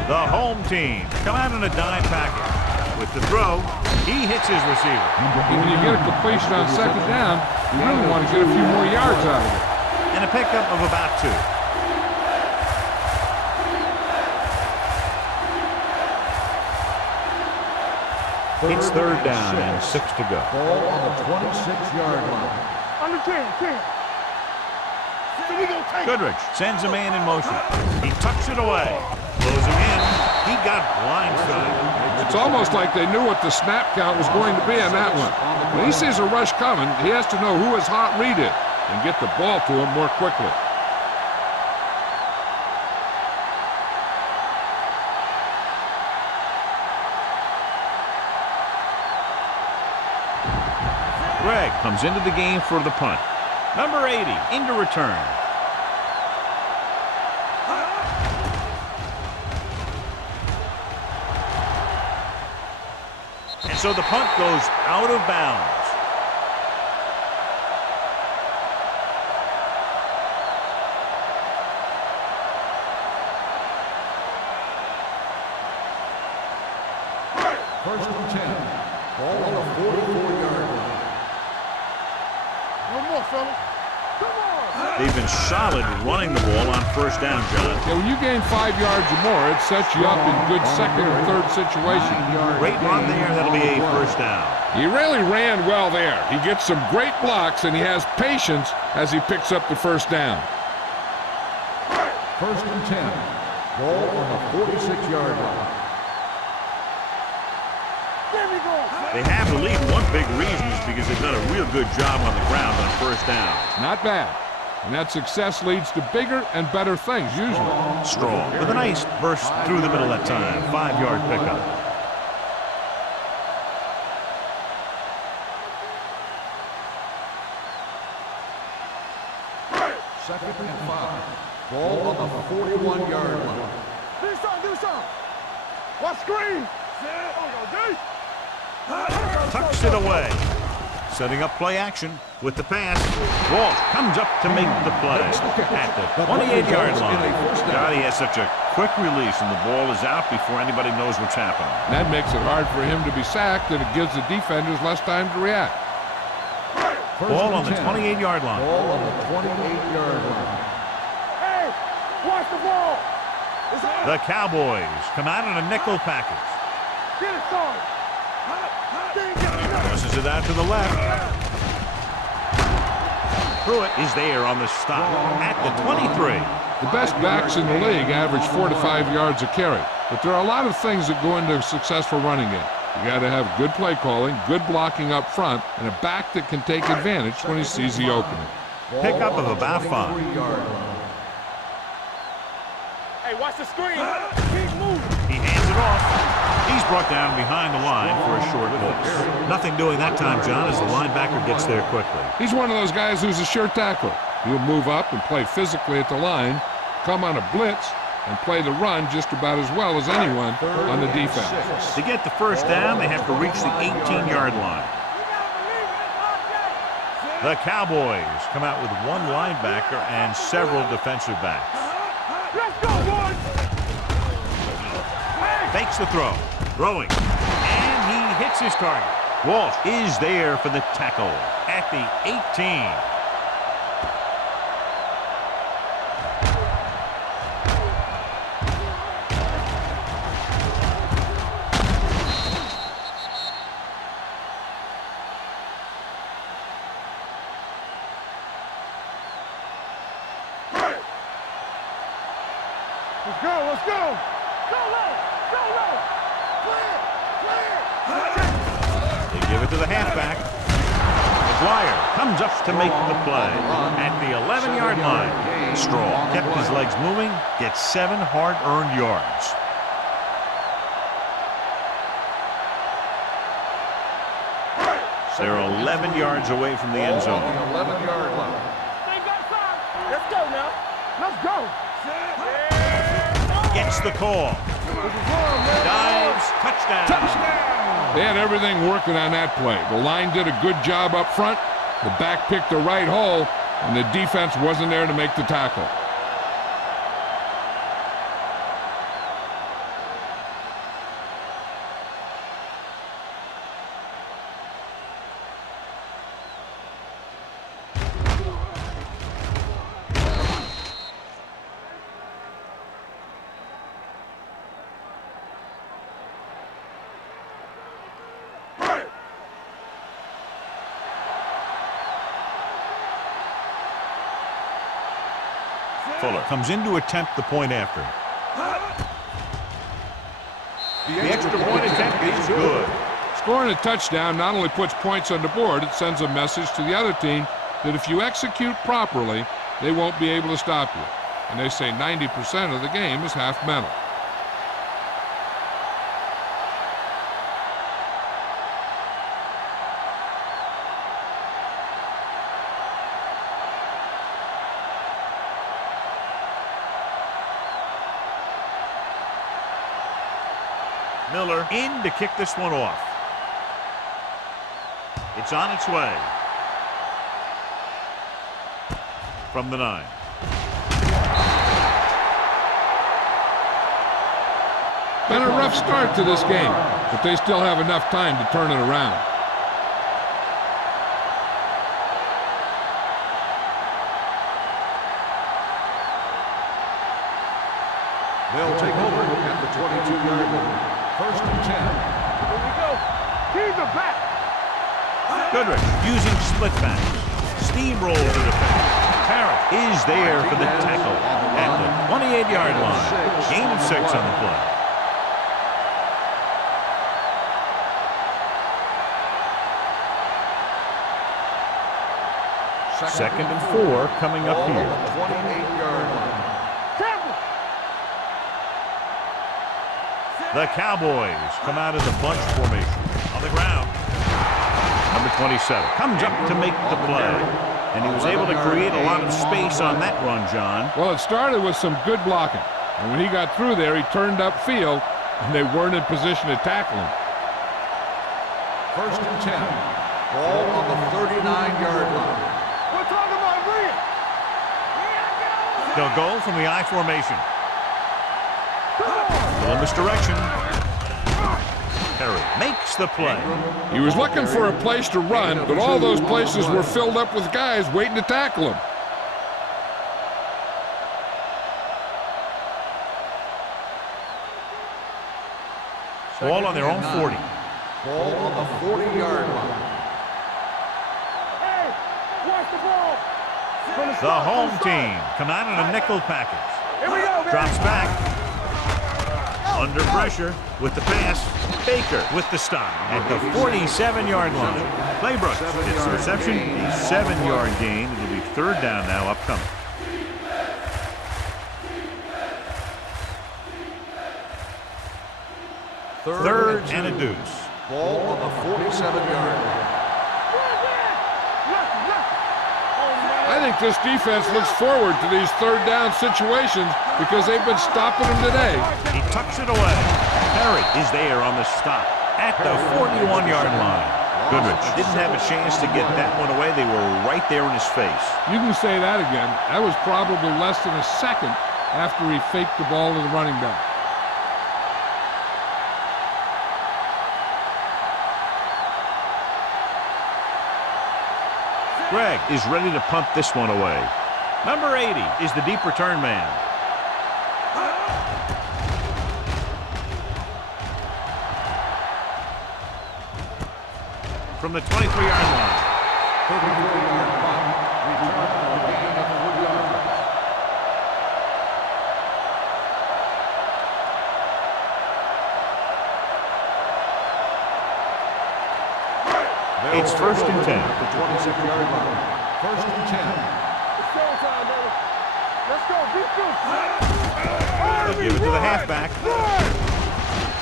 The home team come out in a dime package. With the throw, he hits his receiver. When you get a completion on 2nd down, you really want to get a few more yards out of it. And a pickup of about 2. It's 3rd down and 6 to go. Ball on the 26-yard line. Under 10. So we gonna take Goodrich sends a man in motion. He tucks it away. Closing in. He got got blindsided. It's almost like they knew what the snap count was going to be on that one. When he sees a rush coming, he has to know who his hot read is and get the ball to him more quickly. Greg comes into the game for the punt. Number 80 into return. And so the punt goes out of bounds. First and 10. Ball on the 44-yard line. One more, fellas. Come on. They've been solid running the ball on first down, John. Yeah, when you gain 5 yards or more, it sets you up in good second or third situation. Great run there. That'll be a first down. He really ran well there. He gets some great blocks, and he has patience as he picks up the first down. First and 10. Ball on the 46-yard line. They have the lead. One big reason is because they've done a real good job on the ground on first down. Not bad. And that success leads to bigger and better things, usually. Strong with a nice burst through the middle that time. 5-yard pickup. Second and 5. Ball on the 41-yard line. Do something. Watch screen. Tucks it away. Setting up play action with the pass. Walsh comes up to make the play at the 28-yard line. God, he has such a quick release, and the ball is out before anybody knows what's happening. That makes it hard for him to be sacked, and it gives the defenders less time to react. Ball on the 28-yard line. Ball on the 28-yard line. Hey, watch the ball. The Cowboys come out in a nickel package. Get it started. Tosses it out to the left. Pruitt is there on the stop at the 23. The best backs in the league average 4 to 5 yards a carry, but there are a lot of things that go into a successful running game. You got to have good play calling, good blocking up front, and a back that can take advantage when he sees the opening. Pickup of about 5. Hey, watch the screen. Keep moving. He hands it off. He's brought down behind the line for a short loss. Nothing doing that time, John, as the linebacker gets there quickly. He's one of those guys who's a sure tackler. He'll move up and play physically at the line, come on a blitz, and play the run just about as well as anyone on the defense. To get the first down, they have to reach the 18-yard line. The Cowboys come out with one linebacker and several defensive backs. Let's go, boys. Fakes the throw. Throwing. And he hits his target. Walsh is there for the tackle at the 18. Let's go. Go low. They give it to the halfback. McGuire comes up to make the play at the 11-yard line. Straw kept his legs moving, gets 7 hard-earned yards. They're 11 yards away from the end zone. 11-yard line. Let's go now. Let's go. Gets the call. Dives, touchdown. They had everything working on that play. The line did a good job up front. The back picked the right hole, and the defense wasn't there to make the tackle. Fuller comes in to attempt the point after. The extra point attempt is good. Scoring a touchdown not only puts points on the board, it sends a message to the other team that if you execute properly, they won't be able to stop you. And they say 90% of the game is half mental. Miller in to kick this one off. It's on its way. From the 9. Been a rough start to this game, but they still have enough time to turn it around. They'll take over at the 22-yard line. First and 10. Here we go. Keep it back. Goodrich using split backs. Steamroll the defense. Parrott is there for the tackle at the 28-yard line. Gain of 6 on the play. Second and 4 coming up here. 28-yard line. The Cowboys come out of the bunch formation. On the ground. Number 27 comes up to make the play. And he was able to create a lot of space on that run, John. Well, it started with some good blocking. And when he got through there, he turned upfield, and they weren't in position to tackle him. First and 10. Ball on the 39-yard line. We're talking about brilliant. They'll go from the I formation. Little misdirection. Perry makes the play. He was looking for a place to run, but all those places were filled up with guys waiting to tackle him. Ball on their own 40. Ball on the 40-yard line. Hey, watch the ball. The home team come out in a nickel package. Here we go, baby. Drops back. Under pressure with the pass. Baker with the stop at the 47-yard line. Claybrook gets the reception. A 7-yard gain. It'll be third down now upcoming. Third and a deuce. Ball on the 47-yard line. I think this defense looks forward to these third down situations because they've been stopping them today. He tucks it away. Perry is there on the stop at the 41-yard line. Goodrich didn't have a chance to get that one away. They were right there in his face. You can say that again. That was probably less than a second after he faked the ball to the running back. Gregg is ready to punt this one away. Number 80 is the deep return man. From the 23-yard line. 34-yard punt. Return for a gain of 4 yards. It's first and 10. At the 26-yard line. First and 10. It's showtime, baby. Let's go. Beat this. They'll give it to the halfback.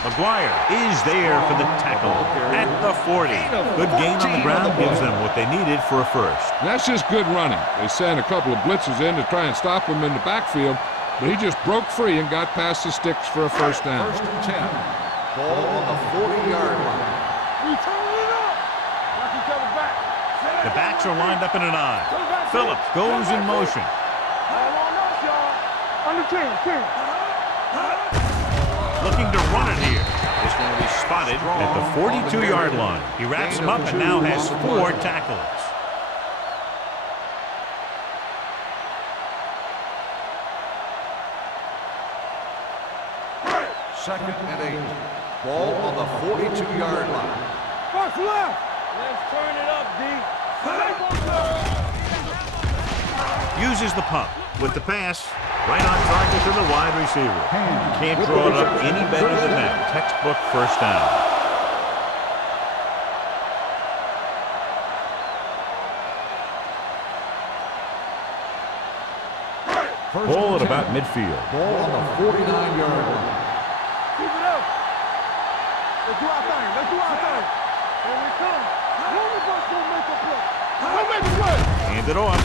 McGuire is there for the tackle at the 40. Good gain on the ground gives them what they needed for a first. And that's just good running. They sent a couple of blitzes in to try and stop him in the backfield, but he just broke free and got past the sticks for a first down. First and 10. Ball on the 40-yard line. We turn it up. Watch each other back. The backs are lined up in an I. Phillips goes in motion. All on us, y'all. Under 10. Looking to run it here. This one will be spotted at the 42-yard line. He wraps him up and now has 4 tackles. Second and 8. Ball on the 42-yard line. Box left. Let's turn it up, D. Uses the pump with the pass. Right on target to the wide receiver. Can't draw it up any better than that. Textbook first down. Ball at about midfield. Ball on the 49-yard line. Keep it up. Let's do our thing. Let's do our thing. Here we come. One of us will make a play. Go make a play. Hand it off.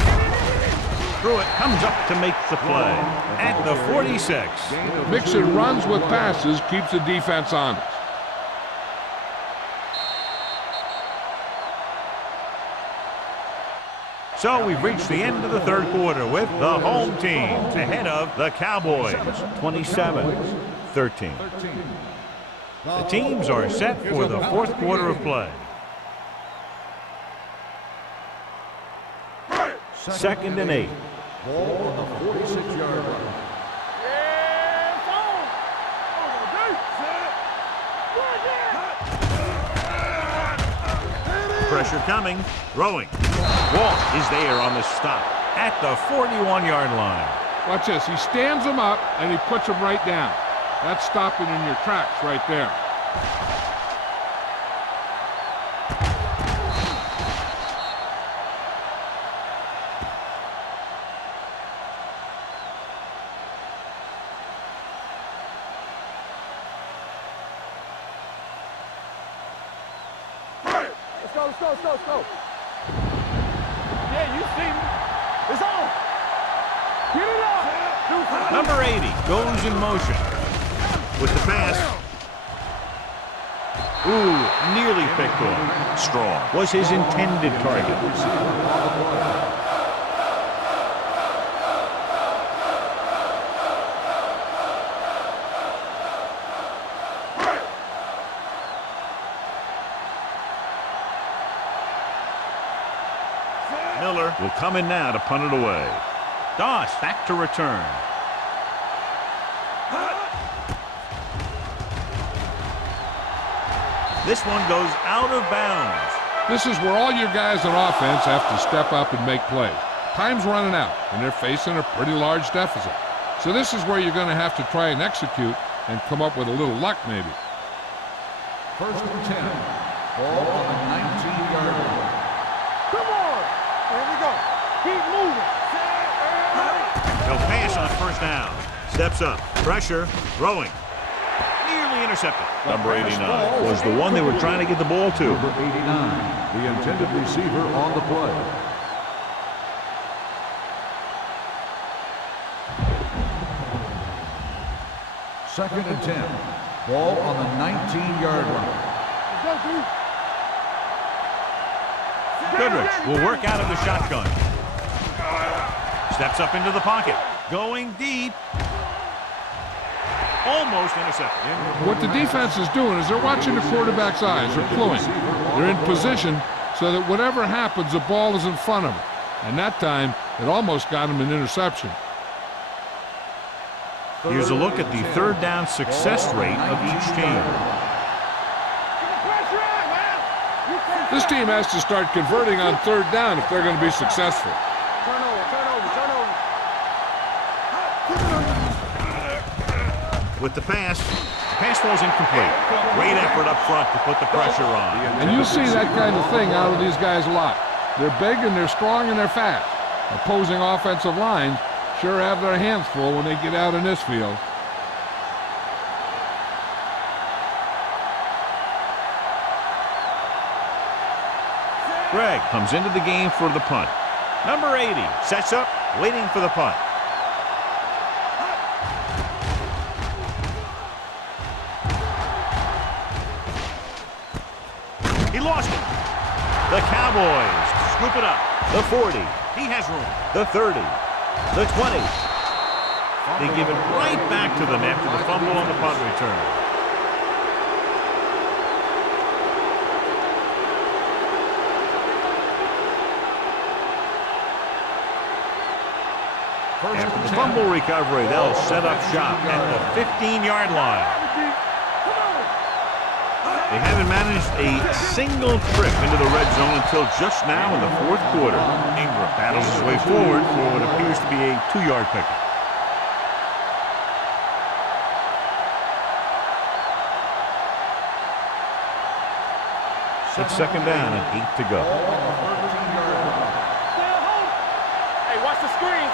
Through it. Comes up to make the play. At the 46. Mixing runs with passes keeps the defense honest. So we've reached the end of the third quarter with the home team ahead of the Cowboys, 27-13. The teams are set for the fourth quarter of play. Second and 8. Ball on the 46-yard line. Pressure coming. Throwing. Walt is there on the stop at the 41-yard line. Watch this. He stands them up, and he puts them right down. That's stopping in your tracks right there. Let's go. Yeah, you see me. It's on. Get it up. Number 80 goes in motion with the pass. Ooh, nearly picked off. Strong was his intended target. Miller will come in now to punt it away. Doss back to return. This one goes out of bounds. This is where all your guys on offense have to step up and make plays. Time's running out, and they're facing a pretty large deficit. So this is where you're going to have to try and execute and come up with a little luck maybe. First and 10. Ball on the 19-yard line. Come on. Here we go. Keep moving. He'll pass on first down. Steps up. Pressure. Throwing. Nearly intercepted. Number 89 was the one they were trying to get the ball to. Number 89, the intended receiver on the play. Second and 10. Ball on the 19-yard line. Goodrich will work out of the shotgun. Steps up into the pocket. Going deep. Almost intercepted. What the defense is doing is they're watching the quarterback's eyes. They're cluing. They're in position so that whatever happens, the ball is in front of them. And that time, it almost got him an interception. Here's a look at the third down success rate of each team. This team has to start converting on third down if they're going to be successful. Turn over. With the pass falls incomplete. Great effort up front to put the pressure on. And you see that kind of thing out of these guys a lot. They're big and they're strong and they're fast. Opposing offensive lines sure have their hands full when they get out in this field. Gregg comes into the game for the punt. Number 80 sets up, waiting for the punt. He lost it. The Cowboys scoop it up. The 40. He has room. The 30. The 20. They give it right back to them after the fumble on the punt return. After the fumble recovery, they'll set up shop at the 15-yard line. They haven't managed a single trip into the red zone until just now in the fourth quarter. Ingram battles his way forward for what appears to be a 2-yard pickup. It's second down and 8 to go. Hey, watch the screen.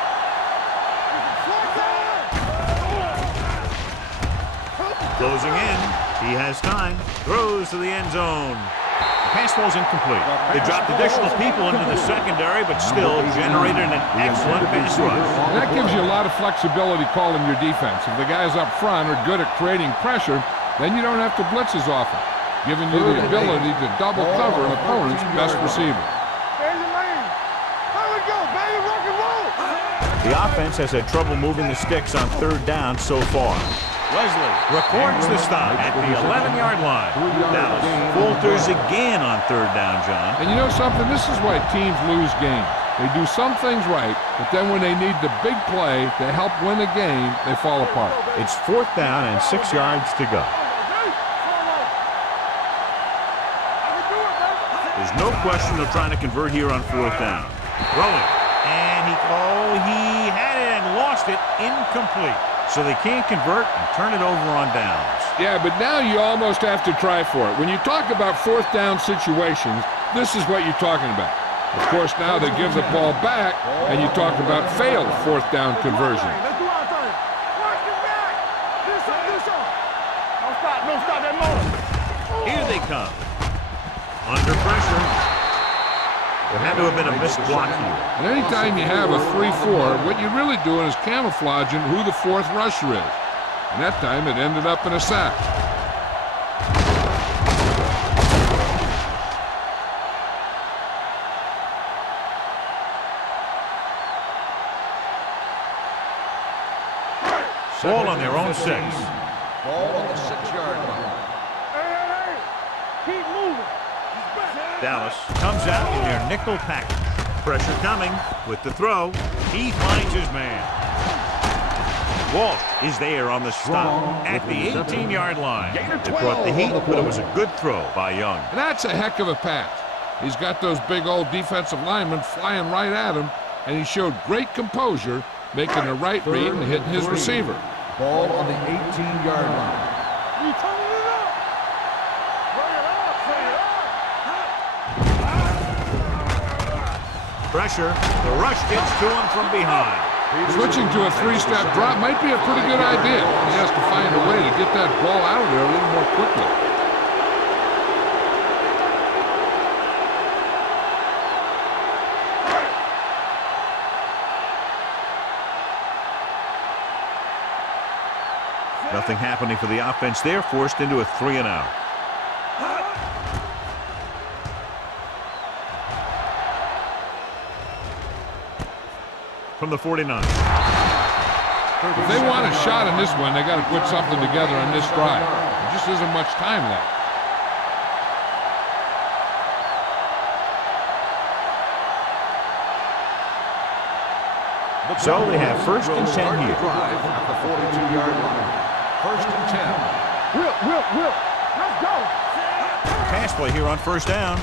Closing in. He has time. Throws to the end zone. The pass falls incomplete. They dropped additional people into the secondary, but still generated an excellent pass rush. And that gives you a lot of flexibility calling your defense. If the guys up front are good at creating pressure, then you don't have to blitz as often, giving you the ability to double cover an opponent's best receiver. There's your lane. There we go, baby, rock and roll. The offense has had trouble moving the sticks on third down so far. Leslie records the stop at the 11-yard line. Dallas falters again on third down, John. And you know something? This is why teams lose games. They do some things right, but then when they need the big play to help win the game, they fall apart. It's fourth down and 6 yards to go. There's no question of trying to convert here on fourth down. Throwing. And he had it and lost it. Incomplete. So they can't convert and turn it over on downs. Yeah, but now you almost have to try for it. When you talk about fourth down situations, this is what you're talking about. Of course, now they give the ball back, and you talk about failed fourth down conversion. Let's do our thing. Watch the back. This up. Don't stop that motor. Here they come. Under pressure. There had to have been a missed block here. And anytime you have a 3-4, what you're really doing is camouflaging who the fourth rusher is. And that time it ended up in a sack. Ball on their own 6. Ball on the 6-yard line. Hey. Keep moving. Dallas comes out in their nickel package. Pressure coming with the throw. He finds his man. Walsh is there on the stop at the 18-yard line. It brought the heat, but it was a good throw by Young. And that's a heck of a pass. He's got those big old defensive linemen flying right at him, and he showed great composure, making the right read and hitting his receiver. Ball on the 18-yard line. We turning it up. Bring it up. Pressure. The rush gets to him from behind. Switching to a 3-step drop might be a pretty good idea. He has to find a way to get that ball out of there a little more quickly. Nothing happening for the offense there, forced into a 3-and-out. From the 49. If they want a shot in this one, they got to put something together on this drive. There just isn't much time left. So they have first and 10 here. Drive at the 42-yard line. First and 10. Whip. Let's go. Pass play here on first down.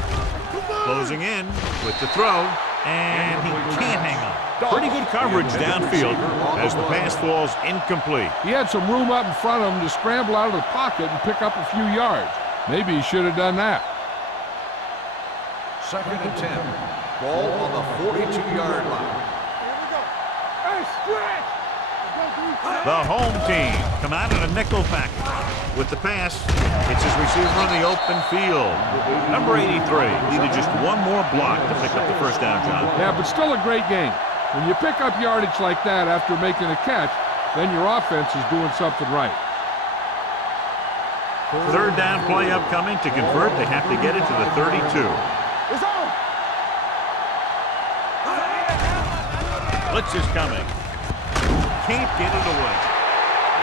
Closing in with the throw. And he can't hang on. Pretty good coverage downfield as the pass falls incomplete. He had some room up in front of him to scramble out of the pocket and pick up a few yards. Maybe he should have done that. Second and 10. Ball on the 42-yard line. Here we go. Hey, stretch. The home team come out in a nickel package. With the pass, it's his receiver in the open field. Number 83 needed just one more block to pick up the first down, John. Yeah, but still a great game. When you pick up yardage like that after making a catch, then your offense is doing something right. Third down play upcoming. To convert, they have to get it to the 32. It's on. Blitz is coming. Can't get it away.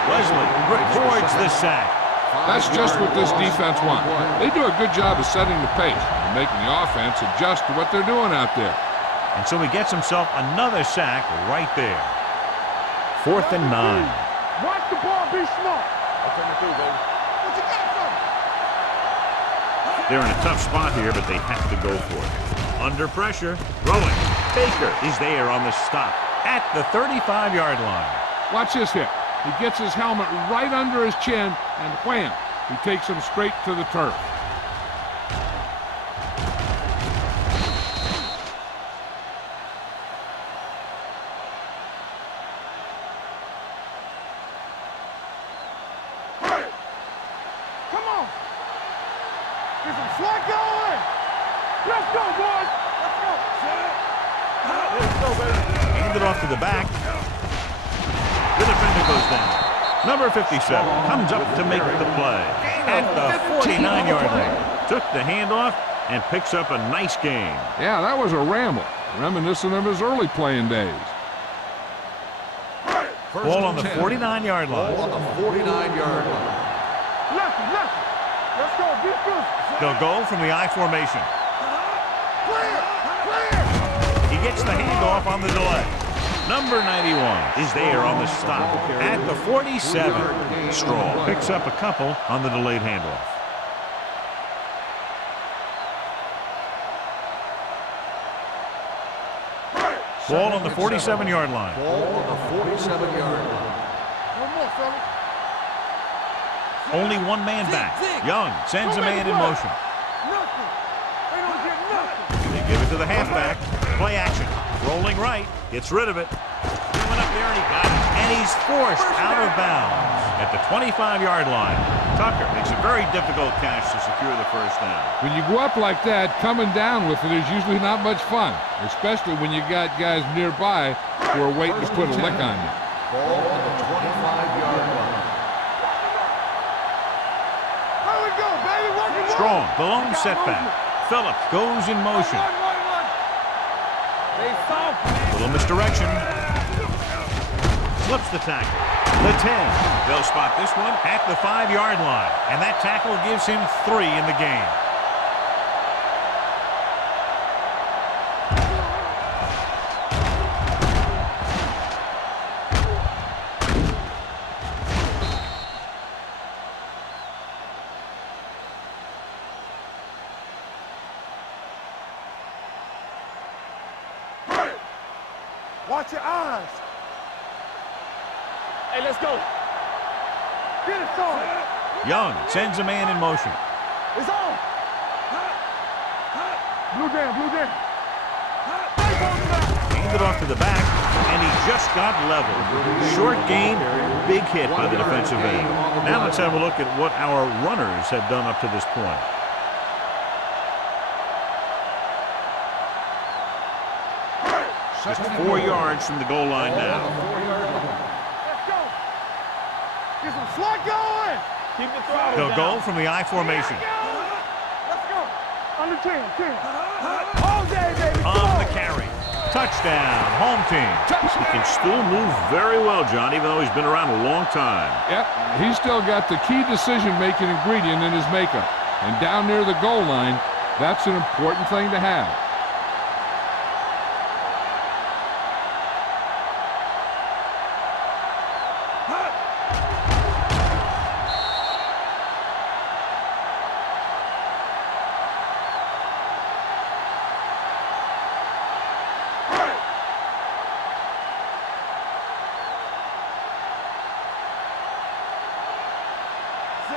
Leslie records the sack. That's just what this defense wants. They do a good job of setting the pace and making the offense adjust to what they're doing out there. And so he gets himself another sack right there. 4th and 9. Watch the ball, be smart. I'll turn it through, baby. What you got for me? They're in a tough spot here, but they have to go for it. Under pressure, throwing. Baker is there on the stop at the 35-yard line. Watch this hit. He gets his helmet right under his chin, and wham, he takes him straight to the turf. Get some slack going. Let's go, boys. Let's go. Let's go, baby. Hand it off to the back. The defender goes down. Number 57 comes up to make the play at the 49-yard line. Took the handoff and picks up a nice gain. Yeah, that was a ramble, reminiscent of his early playing days. Ball on the 49-yard line. Ball on the 49-yard line. Lefty. Let's go. Defense. They'll go from the I formation. Clear. He gets the handoff on the delay. Number 91 is there on the stop at the 47. Strong picks up a couple on the delayed handoff. Ball on the 47-yard line. Ball on the 47-yard line. One more, fellas. Only one man back. Young sends a man in motion. Nothing. They don't get nothing. They give it to the halfback. Play action. Rolling right. Gets rid of it. He went up there and he got it. And he's forced out of bounds at the 25-yard line. Tucker makes a very difficult catch to secure the first down. When you go up like that, coming down with it is usually not much fun, especially when you got guys nearby who are waiting to put a lick on you. Ball on the 25-yard line. Here we go, baby. Working. Strong. The lone setback. Phillips goes in motion. Run. They soft, man. Little misdirection. Slips the tackle. The 10. They'll spot this one at the 5-yard line. And that tackle gives him 3 in the game. Watch your eyes. Hey, let's go. Get it started. Young sends a man in motion. It's on. Blue down. Hand it off to the back, and he just got leveled. Short gain, big hit by the defensive end. Now let's have a look at what our runners have done up to this point. Just 4 yards from the goal line now. Let's go. Get some slack going. Keep the throttle They'll down. go from the I formation. Let's go. Under 10. All day, baby. On the carry. Touchdown, home team. He can still move very well, John, even though he's been around a long time. Yep, he's still got the key decision-making ingredient in his makeup. And down near the goal line, that's an important thing to have.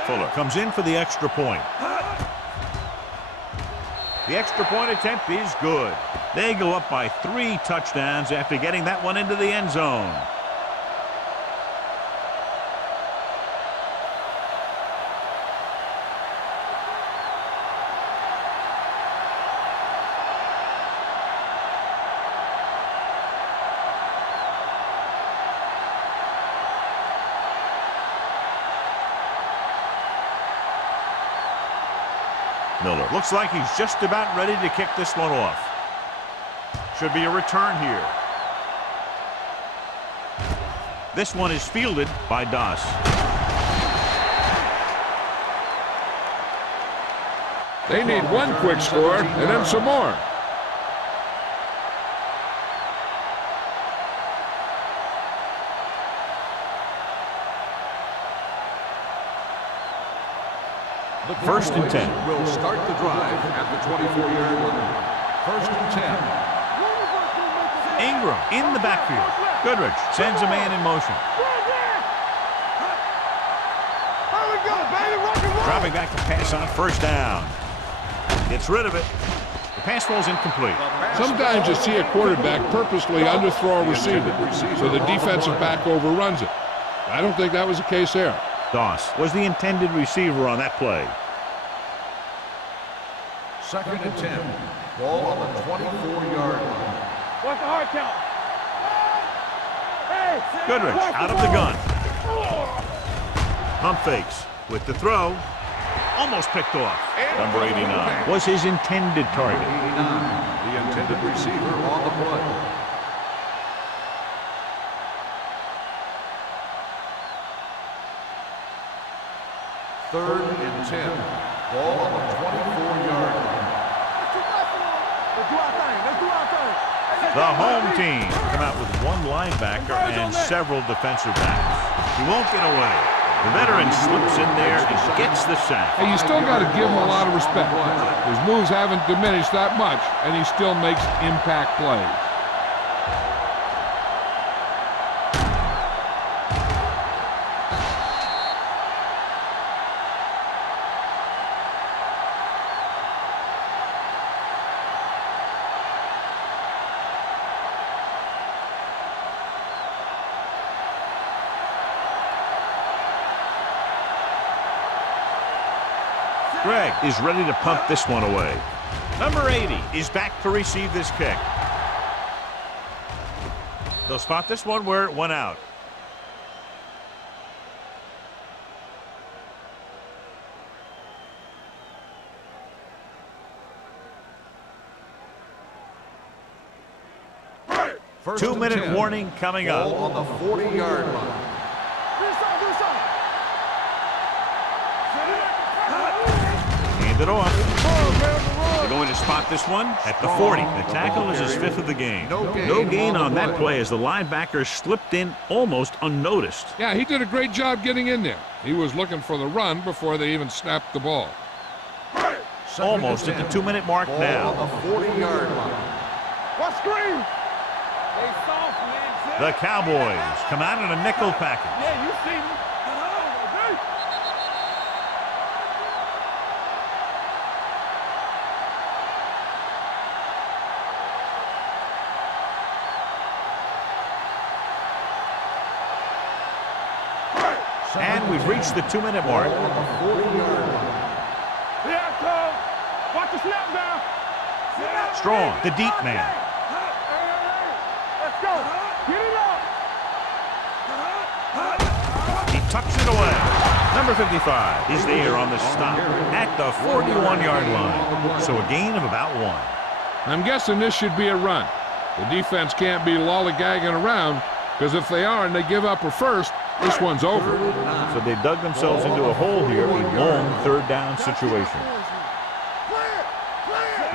Fuller comes in for the extra point. The extra point attempt is good. They go up by 3 touchdowns after getting that one into the end zone. Miller looks like he's just about ready to kick this one off. Should be a return here. This one is fielded by Doss. They need one quick score and then some more. First and 10. Will start the drive at the 24-yard line. First and 10. Ingram in the backfield. Goodrich sends a man in motion. Here we go, baby. Rock and roll. Dropping back to pass on first down. Gets rid of it. The pass falls incomplete. Sometimes you see a quarterback purposely underthrow a receiver so the defensive back overruns it. I don't think that was the case there. Doss was the intended receiver on that play. 2nd and 10. Ball on the 24-yard line. What's the hard count? Hey! Goodrich out of the gun. Pump fakes with the throw. Almost picked off. Number 89 was his intended target. 89, the intended receiver on the play. Third and 10. Ball on the 24-yard line. Let's do our thing. Let's do our thing. The home team come out with one linebacker and several defensive backs. He won't get away. The veteran slips in there and gets the sack. Hey, you still got to give him a lot of respect. His moves haven't diminished that much, and he still makes impact plays. Greg is ready to pump this one away. Number 80 is back to receive this kick. They'll spot this one where it went out. First 2-minute warning coming up. Ball on the 40-yard line. Hand it off. They're going to spot this one at the 40. The tackle is his 5th of the game. No gain on that play as the linebacker slipped in almost unnoticed. Yeah, he did a great job getting in there. He was looking for the run before they even snapped the ball. Almost at the 2-minute mark now. On the 40-yard line. What screen? They soft, man. The Cowboys come out in a nickel package. Yeah, you see me. And we've reached the 2-minute mark. On the 40-yard line. Yeah, Cole. Watch the snap now. Strong, the deep man. Let's go. Get it up. He tucks it away. Number 55 is there on the stop at the 41-yard line. So a gain of about 1. I'm guessing this should be a run. The defense can't be lollygagging around, because if they are and they give up a first, this one's over. So they dug themselves into a hole here, a long 3rd down situation.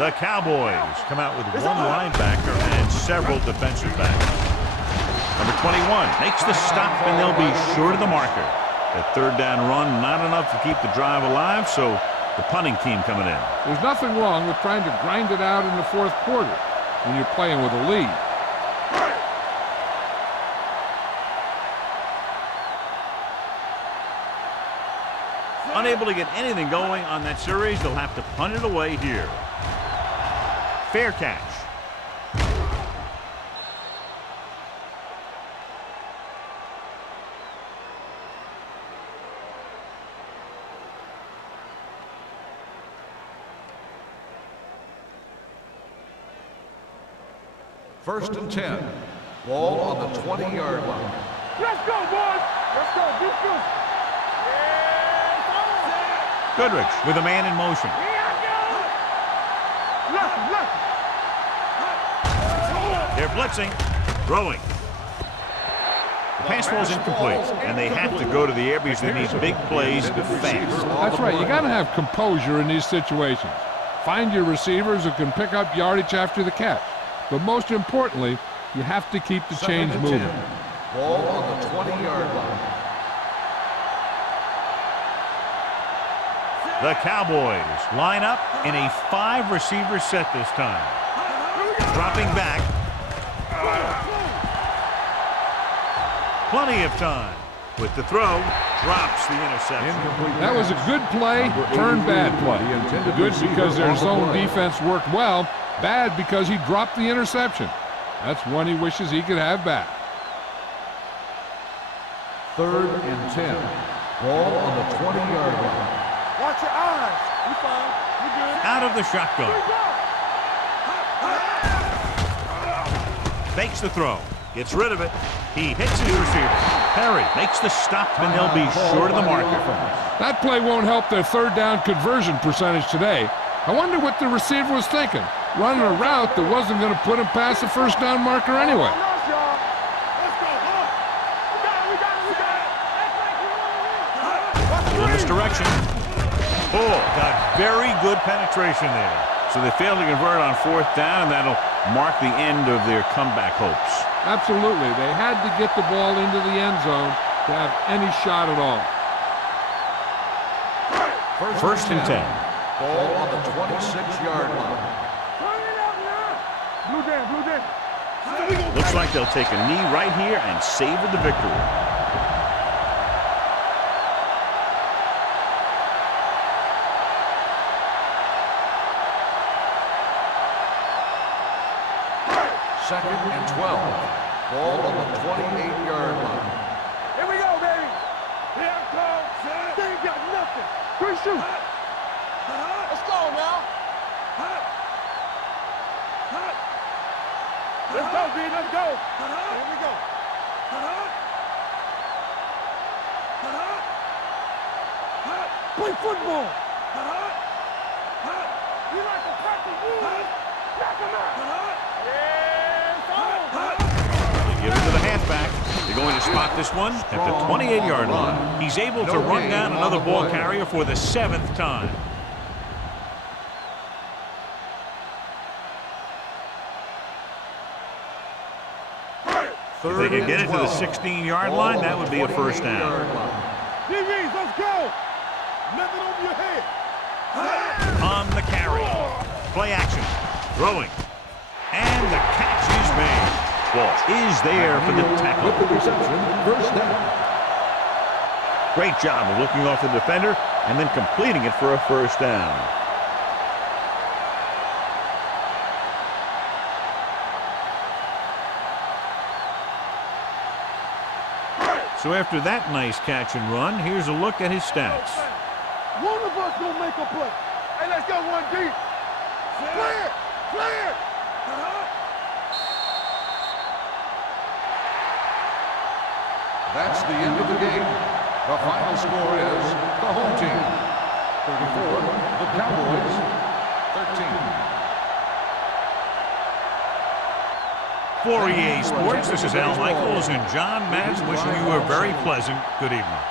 The Cowboys come out with one linebacker and several defensive backs. Number 21 makes the stop, and they'll be short of the marker. That 3rd down run, not enough to keep the drive alive, so the punting team coming in. There's nothing wrong with trying to grind it out in the 4th quarter when you're playing with a lead. Unable to get anything going on that series, they'll have to punt it away here. Fair catch. First and 10. Ball on the 20-yard line. Let's go, boys. Let's go. Defense. Goodrich with a man in motion. They're blitzing, throwing. The pass ball is incomplete, and they have to go to the air because they need big plays fast. That's right. You got to have composure in these situations. Find your receivers who can pick up yardage after the catch. But most importantly, you have to keep the chains moving. Ball on the 20-yard line. The Cowboys line up in a 5-receiver set this time. Dropping back. Plenty of time. With the throw, drops the interception. That was a good play, turned bad play. Good because their zone defense worked well, bad because he dropped the interception. That's one he wishes he could have back. 3rd and 10. Ball on the 20-yard line. Watch your eyes. You fine. You good. Out of the shotgun. Fakes the throw. Gets rid of it. He hits his receiver. Perry makes the stop, and they'll be short of the marker. That play won't help their third down conversion percentage today. I wonder what the receiver was thinking, running a route that wasn't going to put him past the first down marker anyway. In this direction. Oh, got very good penetration there. So they failed to convert on fourth down, and that'll mark the end of their comeback hopes. Absolutely. They had to get the ball into the end zone to have any shot at all. First and 10. Ball on the 26-yard line. Blue down, blue down. Looks like they'll take a knee right here and savor the victory. Second and 12. Ball on the 28-yard line. Here we go, baby. Here it comes. They ain't got nothing. Quick shoot. Let's go now. Let's go, B. Let's go. Here we go. Play football. We like to practice moves. Knock him out. Give it to the halfback. They're going to spot this one at the 28-yard line. He's able to run down another ball carrier for the 7th time. If they could get it to the 16-yard line, that would be a first down. DBs, let's go. Nothing over your head. On the carry. Play action. Throwing. And the catch is made. Ball is there for the tackle. With the reception, first down. Great job of looking off the defender and then completing it for a first down. So after that nice catch and run, here's a look at his stats. One of us gonna make a play. Hey, let's go one deep. Clear, clear. That's the end of the game. The final score is the home team 34, the Cowboys 13. For EA Sports, this is Al Michaels and John Madden wishing you a very pleasant good evening.